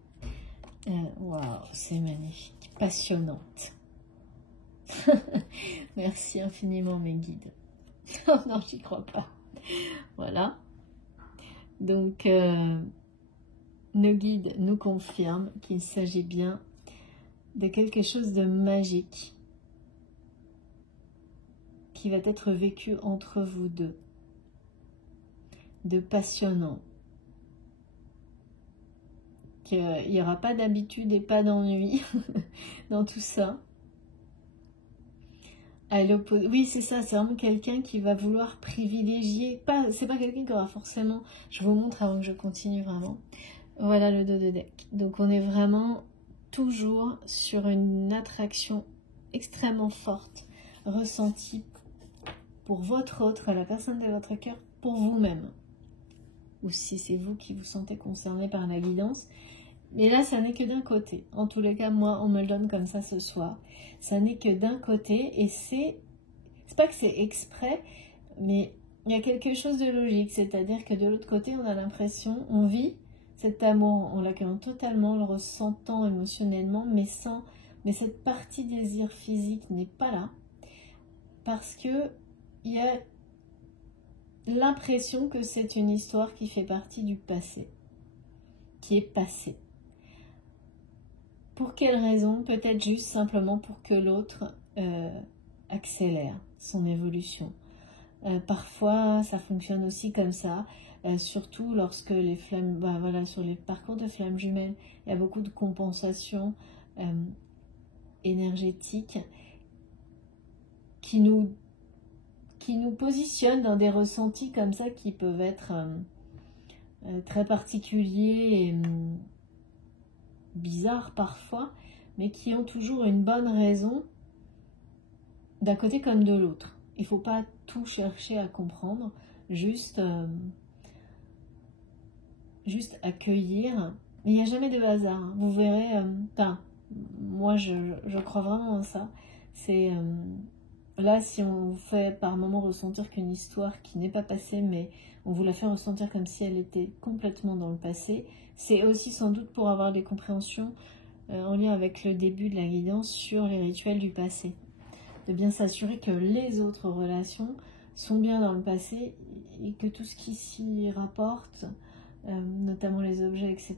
Waouh, c'est magnifique, passionnante. Merci infiniment mes guides. Oh non, j'y crois pas. Voilà. Donc, nos guides nous confirment qu'il s'agit bien de quelque chose de magique qui va être vécu entre vous deux, de passionnant. Qu'il n'y aura pas d'habitude et pas d'ennui dans tout ça. Oui, c'est ça, c'est vraiment quelqu'un qui va vouloir privilégier. C'est pas quelqu'un qui aura forcément. Je vous montre avant que je continue vraiment. Voilà le dos de deck. Donc on est vraiment toujours sur une attraction extrêmement forte, ressentie pour votre autre, la personne de votre cœur, pour vous-même. Ou si c'est vous qui vous sentez concerné par la guidance. Mais là, ça n'est que d'un côté. En tous les cas, moi, on me le donne comme ça ce soir. Ça n'est que d'un côté, et c'est pas que c'est exprès, mais il y a quelque chose de logique. C'est-à-dire que de l'autre côté, on a l'impression, on vit cet amour en l'accueillant totalement, le ressentant émotionnellement, mais cette partie désir physique n'est pas là. Parce que il y a l'impression que c'est une histoire qui fait partie du passé, qui est passée. Pour quelle raison? Peut-être juste simplement pour que l'autre accélère son évolution. Parfois, ça fonctionne aussi comme ça, surtout lorsque les flammes, voilà, sur les parcours de flammes jumelles, il y a beaucoup de compensation énergétique qui nous positionnent dans des ressentis comme ça qui peuvent être très particuliers et bizarres parfois, mais qui ont toujours une bonne raison d'un côté comme de l'autre. Il ne faut pas tout chercher à comprendre, juste accueillir. Mais il n'y a jamais de hasard. Hein. Vous verrez, moi je crois vraiment en ça. C'est là, si on vous fait par moment ressentir qu'une histoire qui n'est pas passée, mais on vous la fait ressentir comme si elle était complètement dans le passé, c'est aussi sans doute pour avoir des compréhensions en lien avec le début de la guidance sur les rituels du passé. De bien s'assurer que les autres relations sont bien dans le passé et que tout ce qui s'y rapporte, notamment les objets, etc.,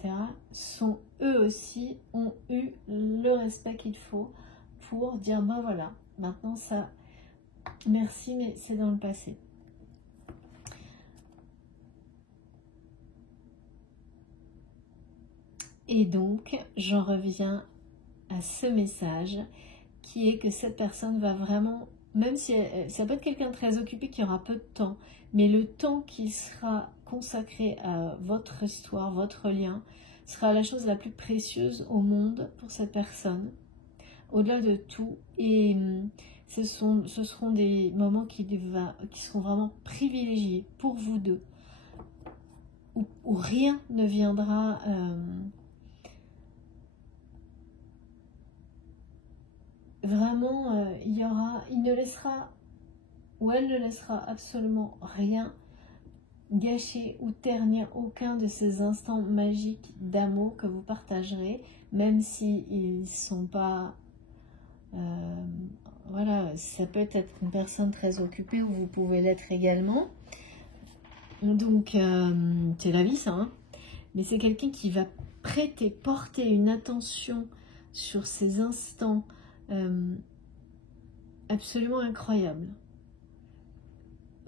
sont eux aussi, ont eu le respect qu'il faut pour dire, ben voilà, maintenant ça, merci, mais c'est dans le passé. Et donc, j'en reviens à ce message qui est que cette personne va vraiment, même si ça peut être quelqu'un de très occupé qui aura peu de temps, mais le temps qui sera consacré à votre histoire, votre lien, sera la chose la plus précieuse au monde pour cette personne, au-delà de tout. Et ce seront des moments qui seront vraiment privilégiés pour vous deux, où rien ne viendra vraiment, il ne laissera, ou elle ne laissera absolument rien gâcher ou ternir aucun de ces instants magiques d'amour que vous partagerez, même s'ils ne sont pas... voilà, ça peut être une personne très occupée ou vous pouvez l'être également. Donc, c'est la vie ça, hein. Mais c'est quelqu'un qui va porter une attention sur ces instants absolument incroyables.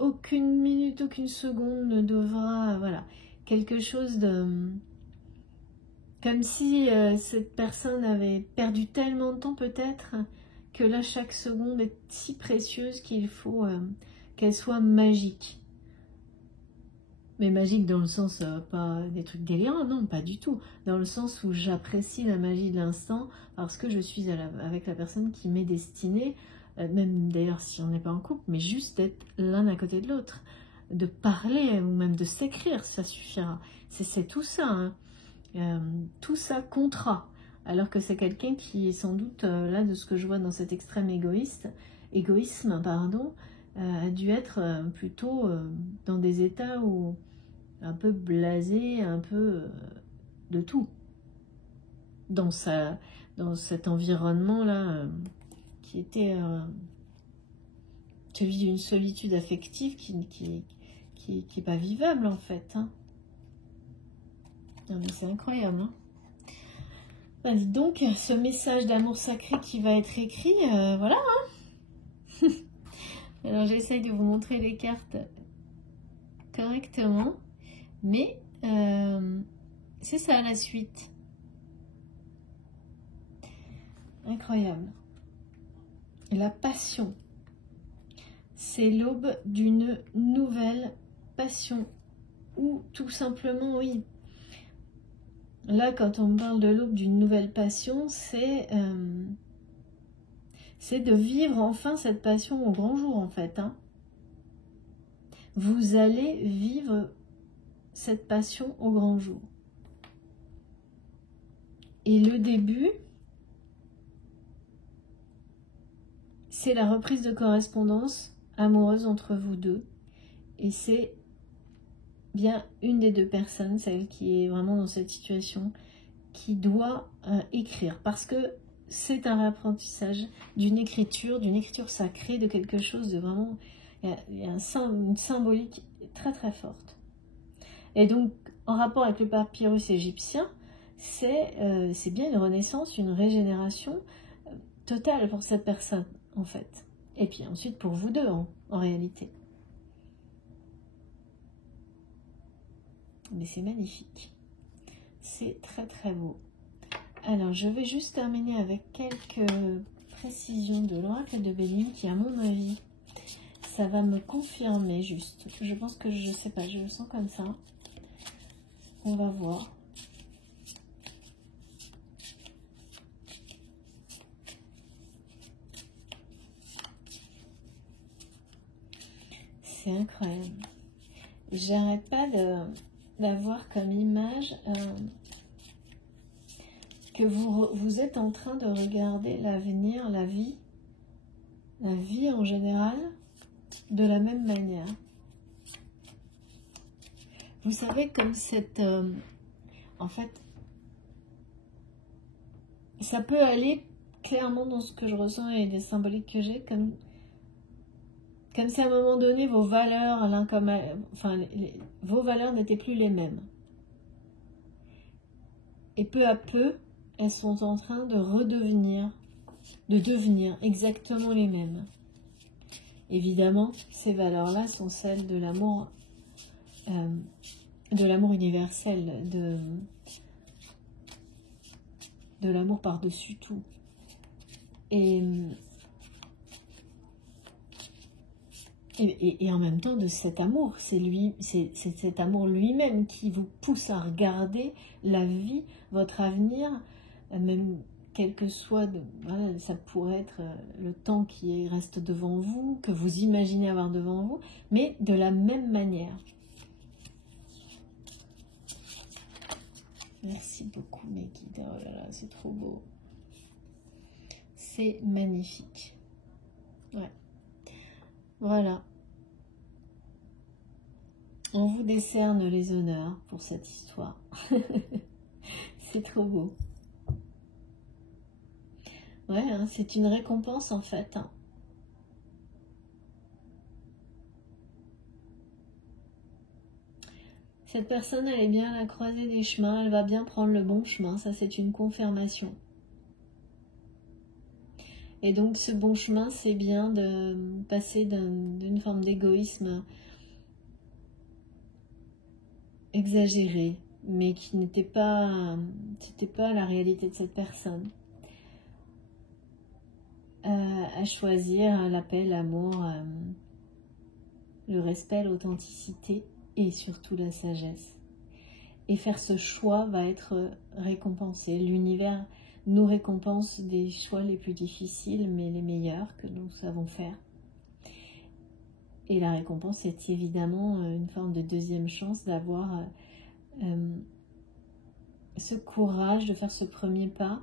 Aucune minute, aucune seconde ne devra, voilà, quelque chose de... Comme si cette personne avait perdu tellement de temps peut-être, que là chaque seconde est si précieuse qu'il faut qu'elle soit magique. Mais magique dans le sens, pas des trucs délirants, non, pas du tout. Dans le sens où j'apprécie la magie de l'instant parce que je suis avec la personne qui m'est destinée, même d'ailleurs si on n'est pas en couple, mais juste d'être l'un à côté de l'autre. De parler ou même de s'écrire, ça suffira. C'est tout ça, hein. Tout ça comptera. Alors que c'est quelqu'un qui est sans doute, là de ce que je vois dans cet extrême égoïsme, pardon, a dû être plutôt dans des états où un peu blasé, un peu de tout. Dans cet environnement-là qui était celui d'une solitude affective qui est pas vivable en fait. Hein. Non mais c'est incroyable. Hein. Ben, dis donc, ce message d'amour sacré qui va être écrit, voilà. Hein. Alors j'essaye de vous montrer les cartes correctement, mais c'est ça la suite. Incroyable. La passion. C'est l'aube d'une nouvelle passion. Ou tout simplement, oui, Là, quand on parle de l'aube d'une nouvelle passion, c'est de vivre enfin cette passion au grand jour, en fait. Hein. Vous allez vivre cette passion au grand jour. Et le début, c'est la reprise de correspondance amoureuse entre vous deux. Et c'est bien une des deux personnes, celle qui est vraiment dans cette situation, qui doit écrire. Parce que c'est un réapprentissage d'une écriture sacrée, de quelque chose de vraiment... Il y a une symbolique très très forte. Et donc, en rapport avec le papyrus égyptien, c'est bien une renaissance, une régénération totale pour cette personne, en fait. Et puis ensuite pour vous deux, en réalité. Mais c'est magnifique. C'est très très beau. Alors, je vais juste terminer avec quelques précisions de l'oracle de Béline qui, à mon avis, ça va me confirmer juste. Je pense que, je sais pas, je le sens comme ça. On va voir. C'est incroyable. J'arrête pas d'avoir comme image que vous êtes en train de regarder l'avenir, la vie en général, de la même manière. Vous savez, comme cette... en fait, ça peut aller clairement dans ce que je ressens et les symboliques que j'ai, comme si à un moment donné, vos valeurs, vos valeurs n'étaient plus les mêmes. Et peu à peu, elles sont en train de devenir exactement les mêmes. Évidemment, ces valeurs-là sont celles de l'amour universel, de l'amour par-dessus tout. Et en même temps de cet amour, c'est cet amour lui-même qui vous pousse à regarder la vie, votre avenir, même quel que soit, voilà, ça pourrait être le temps qui reste devant vous, que vous imaginez avoir devant vous, mais de la même manière. Merci beaucoup mes guides, oh là là, c'est trop beau. C'est magnifique. Ouais. Voilà. On vous décerne les honneurs pour cette histoire. C'est trop beau. Ouais, hein, c'est une récompense en fait. Hein. Cette personne, elle est bien à la croisée des chemins, elle va bien prendre le bon chemin, ça c'est une confirmation. Et donc ce bon chemin, c'est bien de passer d'une forme d'égoïsme exagéré, mais qui n'était pas, c'était pas la réalité de cette personne. À choisir la paix, l'amour, le respect, l'authenticité et surtout la sagesse. Et faire ce choix va être récompensé. L'univers nous récompense des choix les plus difficiles, mais les meilleurs que nous savons faire. Et la récompense est évidemment une forme de deuxième chance d'avoir ce courage de faire ce premier pas,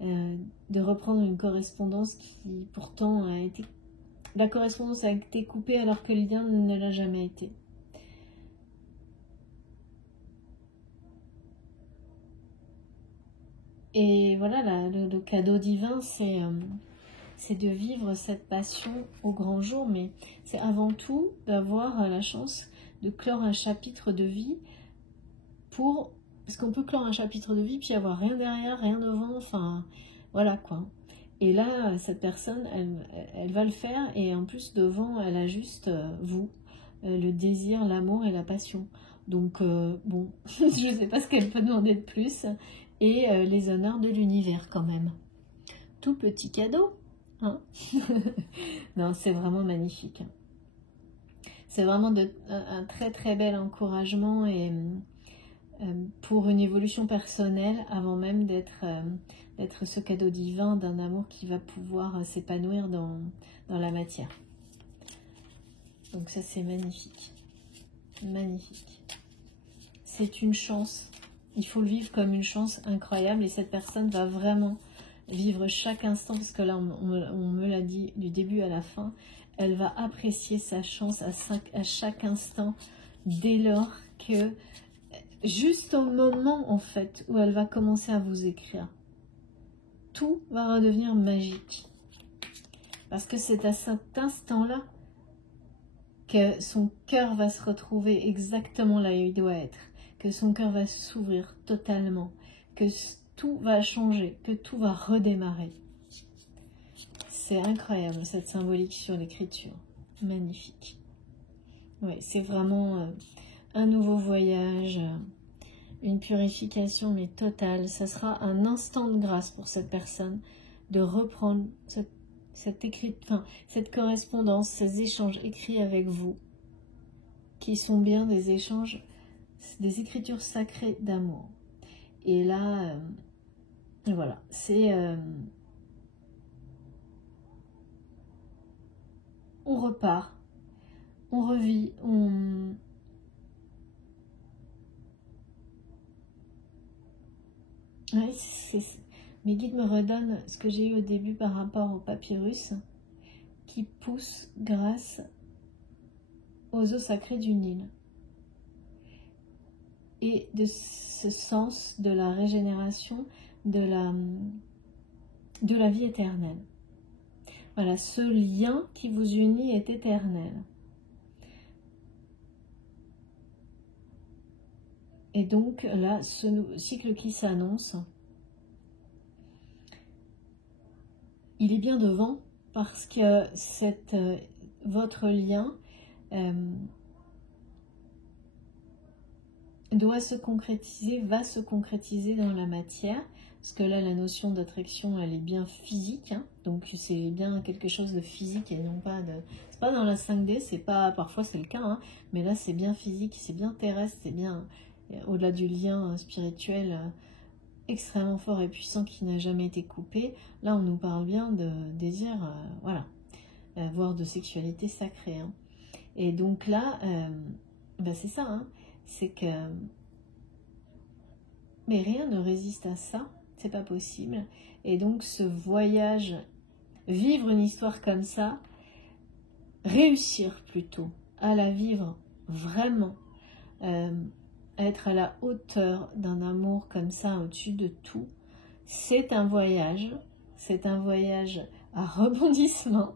de reprendre une correspondance qui pourtant a été... La correspondance a été coupée alors que le lien ne l'a jamais été. Et voilà, le cadeau divin, c'est de vivre cette passion au grand jour, mais c'est avant tout d'avoir la chance de clore un chapitre de vie parce qu'on peut clore un chapitre de vie puis avoir rien derrière, rien devant, enfin voilà quoi. Et là, cette personne, elle va le faire et en plus devant, elle a juste vous, le désir, l'amour et la passion. Donc bon, je ne sais pas ce qu'elle peut demander de plus et les honneurs de l'univers quand même. Tout petit cadeau, hein. Non, c'est vraiment magnifique. C'est vraiment un très très bel encouragement et pour une évolution personnelle avant même d'être ce cadeau divin d'un amour qui va pouvoir s'épanouir dans la matière. Donc ça c'est magnifique, magnifique. C'est une chance, il faut le vivre comme une chance incroyable et cette personne va vraiment vivre chaque instant, parce que là on me l'a dit du début à la fin, elle va apprécier sa chance à chaque instant dès lors que, juste au moment en fait où elle va commencer à vous écrire, tout va redevenir magique. Parce que c'est à cet instant-là que son cœur va se retrouver exactement là où il doit être, que son cœur va s'ouvrir totalement, que tout va changer, que tout va redémarrer. C'est incroyable cette symbolique sur l'écriture, magnifique. Ouais, c'est vraiment un nouveau voyage, une purification mais totale. Ça sera un instant de grâce pour cette personne de reprendre cette correspondance, ces échanges écrits avec vous, qui sont bien des échanges, des écritures sacrées d'amour. Et là, voilà, c'est... on repart, on revit, Ouais, mes guides me redonnent ce que j'ai eu au début par rapport au papyrus qui pousse grâce aux eaux sacrées du Nil. Et de ce sens de la régénération, de la vie éternelle. Voilà, ce lien qui vous unit est éternel. Et donc là, ce cycle qui s'annonce, il est bien devant parce que votre lien doit se concrétiser, va se concrétiser dans la matière. Parce que là, la notion d'attraction, elle est bien physique. Hein, donc c'est bien quelque chose de physique et non pas de... C'est pas dans la 5D, c'est pas... Parfois c'est le cas, hein, mais là c'est bien physique, c'est bien terrestre, c'est bien... Au-delà du lien spirituel extrêmement fort et puissant qui n'a jamais été coupé, là on nous parle bien de désir, voilà, voire de sexualité sacrée. Hein. Et donc là, c'est ça, hein, c'est que... Mais rien ne résiste à ça, c'est pas possible. Et donc ce voyage, vivre une histoire comme ça, réussir plutôt à la vivre vraiment, être à la hauteur d'un amour comme ça au-dessus de tout, c'est un voyage à rebondissement,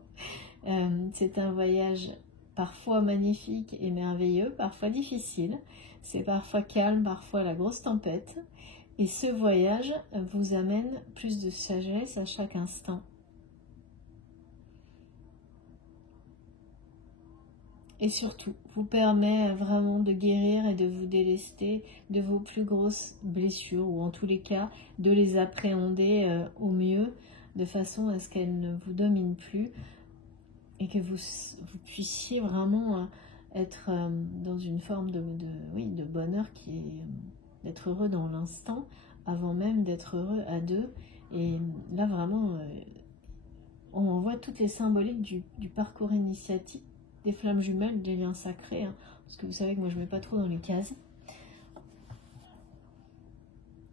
c'est un voyage parfois magnifique et merveilleux, parfois difficile, c'est parfois calme, parfois la grosse tempête, et ce voyage vous amène plus de sagesse à chaque instant. Et surtout, vous permet vraiment de guérir et de vous délester de vos plus grosses blessures, ou en tous les cas, de les appréhender au mieux, de façon à ce qu'elles ne vous dominent plus, et que vous puissiez vraiment être dans une forme de bonheur qui est d'être heureux dans l'instant, avant même d'être heureux à deux. Et là, vraiment, on voit toutes les symboliques du parcours initiatique, des flammes jumelles, des liens sacrés, hein, parce que vous savez que moi je ne mets pas trop dans les cases.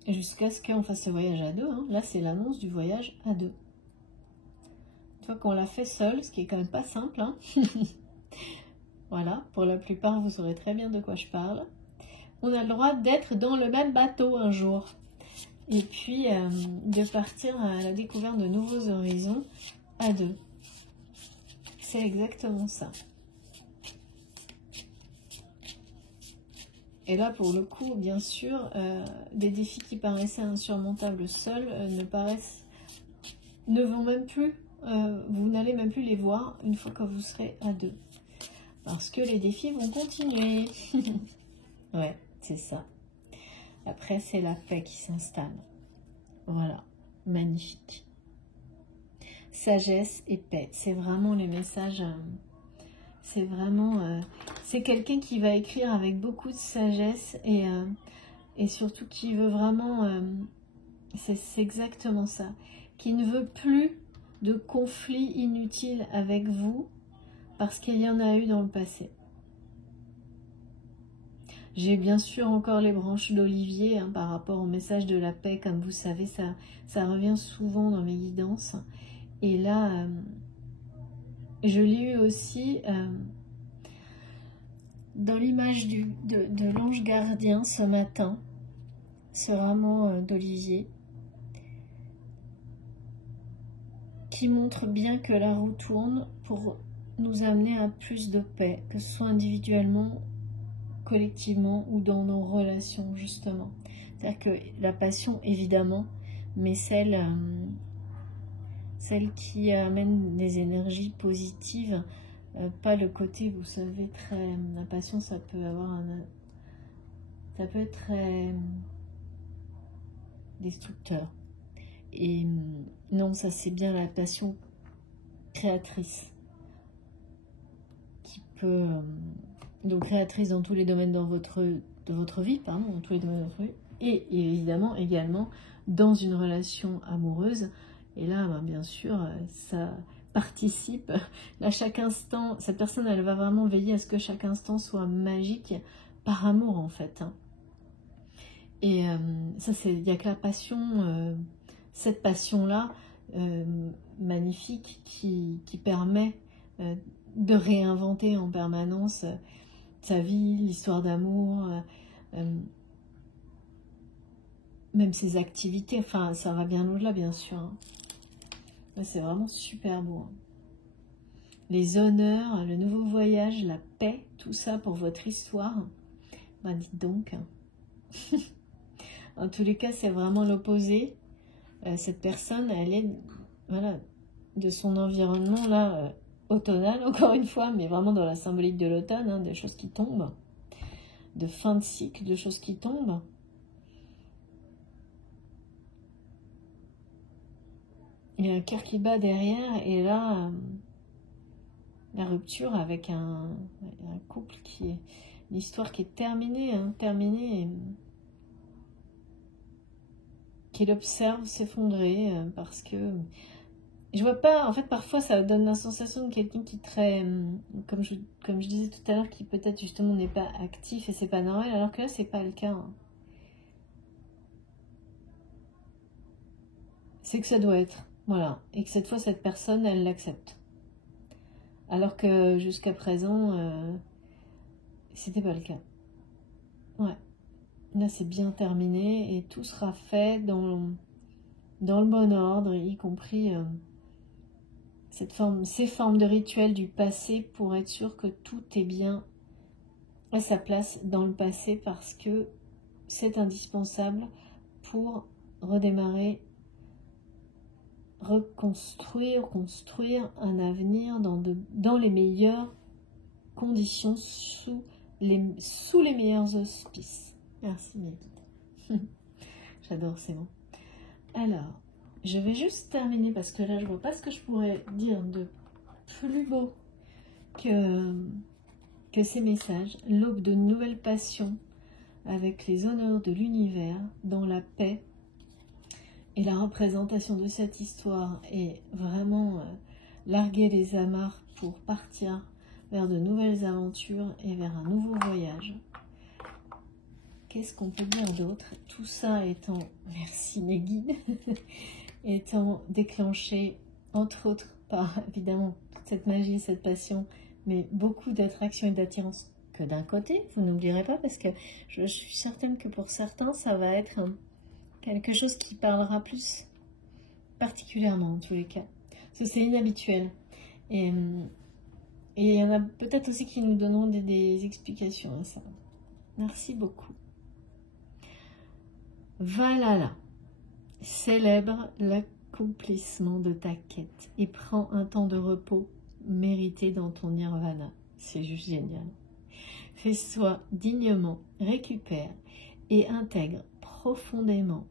Jusqu'à ce qu'on fasse ce voyage à deux, hein. Là c'est l'annonce du voyage à deux. Une fois qu'on l'a fait seul, ce qui est quand même pas simple, hein. Voilà, pour la plupart vous saurez très bien de quoi je parle. On a le droit d'être dans le même bateau un jour, et puis de partir à la découverte de nouveaux horizons à deux. C'est exactement ça. Et là, pour le coup, bien sûr, des défis qui paraissaient insurmontables seuls ne vont même plus, vous n'allez même plus les voir une fois que vous serez à deux. Parce que les défis vont continuer. Ouais, c'est ça. Après, c'est la paix qui s'installe. Voilà, magnifique. Sagesse et paix, c'est vraiment les messages... c'est vraiment... c'est quelqu'un qui va écrire avec beaucoup de sagesse et et surtout qui veut vraiment, c'est exactement ça, qui ne veut plus de conflits inutiles avec vous parce qu'il y en a eu dans le passé. J'ai bien sûr encore les branches d'olivier hein, par rapport au message de la paix, comme vous savez, ça revient souvent dans mes guidances. Et là, je l'ai eu aussi dans l'image de l'ange gardien ce matin, ce rameau d'olivier, qui montre bien que la roue tourne pour nous amener à plus de paix, que ce soit individuellement, collectivement ou dans nos relations justement. C'est-à-dire que la passion évidemment, mais celle qui amène des énergies positives, pas le côté, vous savez, très... La passion, ça peut être très destructeur. Et non, ça c'est bien la passion créatrice qui peut... donc créatrice dans tous les domaines de votre vie, pardon, dans tous les domaines de votre vie, et évidemment également dans une relation amoureuse. Et là, ben, bien sûr, ça participe. À chaque instant, cette personne, elle va vraiment veiller à ce que chaque instant soit magique par amour, en fait. Et ça, c'est, il n'y a que la passion, cette passion-là, magnifique, qui permet de réinventer en permanence sa vie, l'histoire d'amour, même ses activités. Enfin, ça va bien au-delà, bien sûr. Hein. C'est vraiment super beau. Hein. Les honneurs, le nouveau voyage, la paix, tout ça pour votre histoire. Ben, dites donc. En tous les cas, c'est vraiment l'opposé. Cette personne, elle est voilà, de son environnement là, automnal, encore une fois, mais vraiment dans la symbolique de l'automne, hein, des choses qui tombent, de fin de cycle, de choses qui tombent. Il y a un cœur qui bat derrière, et là, la rupture avec un couple qui est... L'histoire qui est terminée, hein, terminée, qu'il observe s'effondrer, parce que... Je vois pas, en fait, parfois, ça donne la sensation de quelqu'un qui est très... Comme je disais tout à l'heure, qui peut-être justement n'est pas actif, et c'est pas normal, alors que là, c'est pas le cas. Hein. C'est que ça doit être. Voilà, et que cette fois, cette personne, elle l'accepte. Alors que jusqu'à présent, c'était pas le cas. Ouais, là c'est bien terminé et tout sera fait dans le bon ordre, y compris ces formes de rituels du passé pour être sûr que tout est bien à sa place dans le passé parce que c'est indispensable pour redémarrer, reconstruire, construire un avenir dans les meilleures conditions, sous les meilleurs auspices. Merci mes guides. J'adore ces mots. Alors, je vais juste terminer parce que là, je vois pas ce que je pourrais dire de plus beau que ces messages. L'aube de nouvelles passions avec les honneurs de l'univers dans la paix. Et la représentation de cette histoire est vraiment larguer les amarres pour partir vers de nouvelles aventures et vers un nouveau voyage. Qu'est-ce qu'on peut dire d'autre? Tout ça étant, merci mes guides, étant déclenché, entre autres, par évidemment toute cette magie, cette passion, mais beaucoup d'attraction et d'attirance que d'un côté, vous n'oublierez pas, parce que je suis certaine que pour certains, ça va être quelque chose qui parlera plus particulièrement en tous les cas. Parce que c'est inhabituel. Et il y en a peut-être aussi qui nous donneront des explications à ça. Merci beaucoup. Valhalla. Célèbre l'accomplissement de ta quête et prends un temps de repos mérité dans ton nirvana. C'est juste génial. Fais-toi dignement, récupère et intègre profondément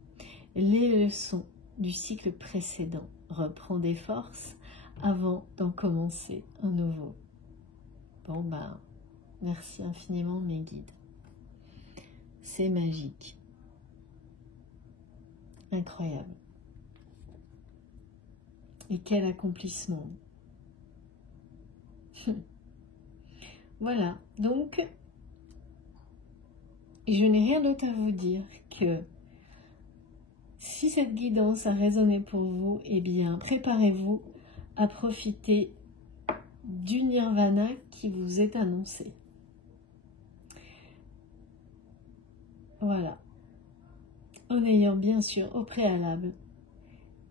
les leçons du cycle précédent. Reprends des forces avant d'en commencer un nouveau. Bon ben, merci infiniment mes guides. C'est magique. incroyable. Et quel accomplissement. Voilà, donc je n'ai rien d'autre à vous dire que si cette guidance a résonné pour vous, eh bien préparez-vous à profiter du nirvana qui vous est annoncé. Voilà, en ayant bien sûr au préalable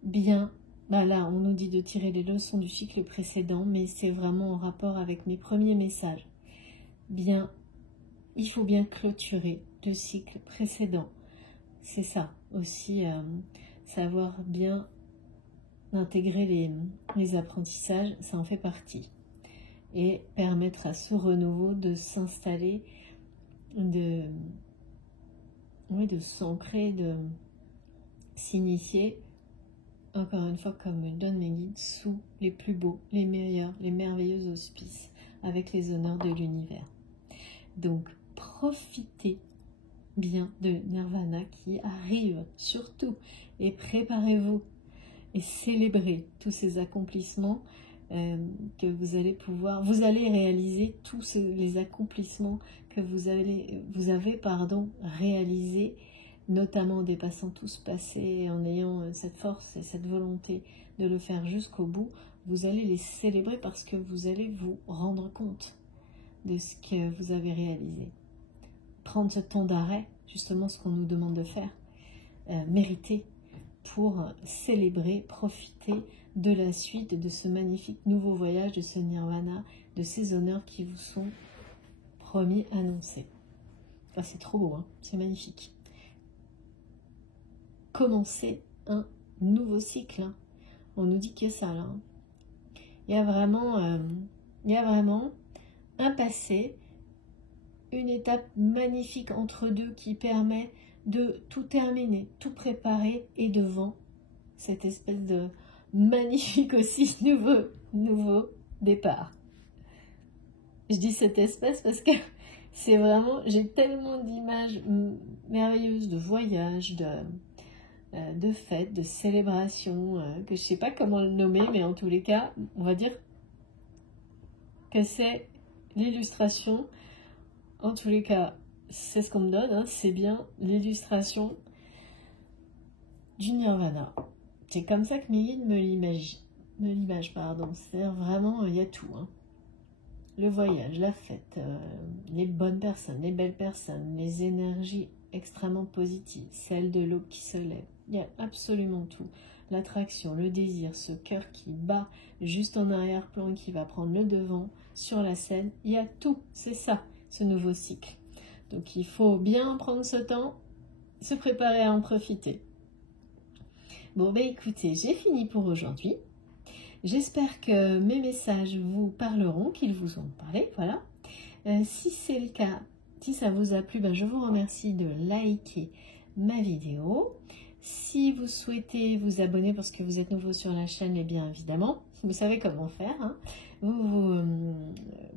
bien, là on nous dit de tirer les leçons du cycle précédent, mais c'est vraiment en rapport avec mes premiers messages. Bien, il faut bien clôturer le cycle précédent. C'est ça aussi, savoir bien intégrer les apprentissages, ça en fait partie. Et permettre à ce renouveau de s'installer, de s'ancrer, de s'initier, encore une fois comme me donnent mes guides, sous les plus beaux, les meilleurs, les merveilleux auspices, avec les honneurs de l'univers. Donc profitez bien de Nirvana qui arrive surtout, et préparez-vous et célébrez tous ces accomplissements que vous allez réaliser tous les accomplissements que vous avez réalisés, notamment en dépassant tout ce passé et en ayant cette force et cette volonté de le faire jusqu'au bout. Vous allez les célébrer parce que vous allez vous rendre compte de ce que vous avez réalisé. Prendre ce temps d'arrêt, justement ce qu'on nous demande de faire, mériter pour célébrer, profiter de la suite de ce magnifique nouveau voyage, de ce nirvana, de ces honneurs qui vous sont promis, annoncés. Enfin, c'est trop beau, hein, c'est magnifique. Commencer un nouveau cycle, hein. On nous dit que ça là. Hein. Il y a vraiment un passé, une étape magnifique entre deux qui permet de tout terminer, tout préparer, et devant cette espèce de magnifique aussi nouveau départ. Je dis cette espèce parce que c'est vraiment, j'ai tellement d'images merveilleuses de voyages, de fêtes, de célébrations, que je ne sais pas comment le nommer, mais en tous les cas, on va dire que c'est l'illustration, en tous les cas, c'est ce qu'on me donne, hein, c'est bien l'illustration du nirvana. C'est comme ça que mes guides me l'imagent, c'est-à-dire vraiment, il y a tout, hein. Le voyage, la fête, les bonnes personnes, les belles personnes, les énergies extrêmement positives, celles de l'aube qui se lève, il y a absolument tout. L'attraction, le désir, ce cœur qui bat juste en arrière-plan et qui va prendre le devant sur la scène, il y a tout, c'est ça, ce nouveau cycle. Donc il faut bien prendre ce temps, se préparer à en profiter. Bon, ben écoutez, j'ai fini pour aujourd'hui. J'espère que mes messages vous parleront, qu'ils vous ont parlé, voilà. Si c'est le cas, si ça vous a plu, ben je vous remercie de liker ma vidéo. Si vous souhaitez vous abonner parce que vous êtes nouveau sur la chaîne, eh bien évidemment, vous savez comment faire. Hein.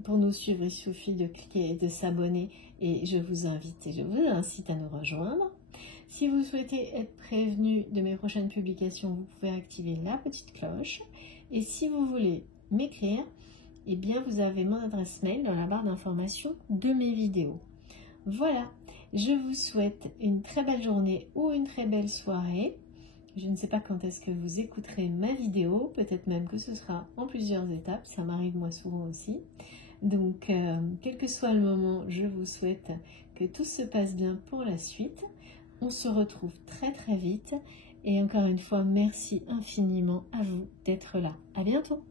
Pour nous suivre, il suffit de cliquer et de s'abonner, et je vous invite et je vous incite à nous rejoindre. Si vous souhaitez être prévenu de mes prochaines publications, vous pouvez activer la petite cloche. Et si vous voulez m'écrire, eh bien vous avez mon adresse mail dans la barre d'information de mes vidéos. Voilà, je vous souhaite une très belle journée ou une très belle soirée. Je ne sais pas quand est-ce que vous écouterez ma vidéo, peut-être même que ce sera en plusieurs étapes, ça m'arrive moi souvent aussi. Donc, quel que soit le moment, je vous souhaite que tout se passe bien pour la suite. On se retrouve très très vite. Et encore une fois, merci infiniment à vous d'être là. À bientôt!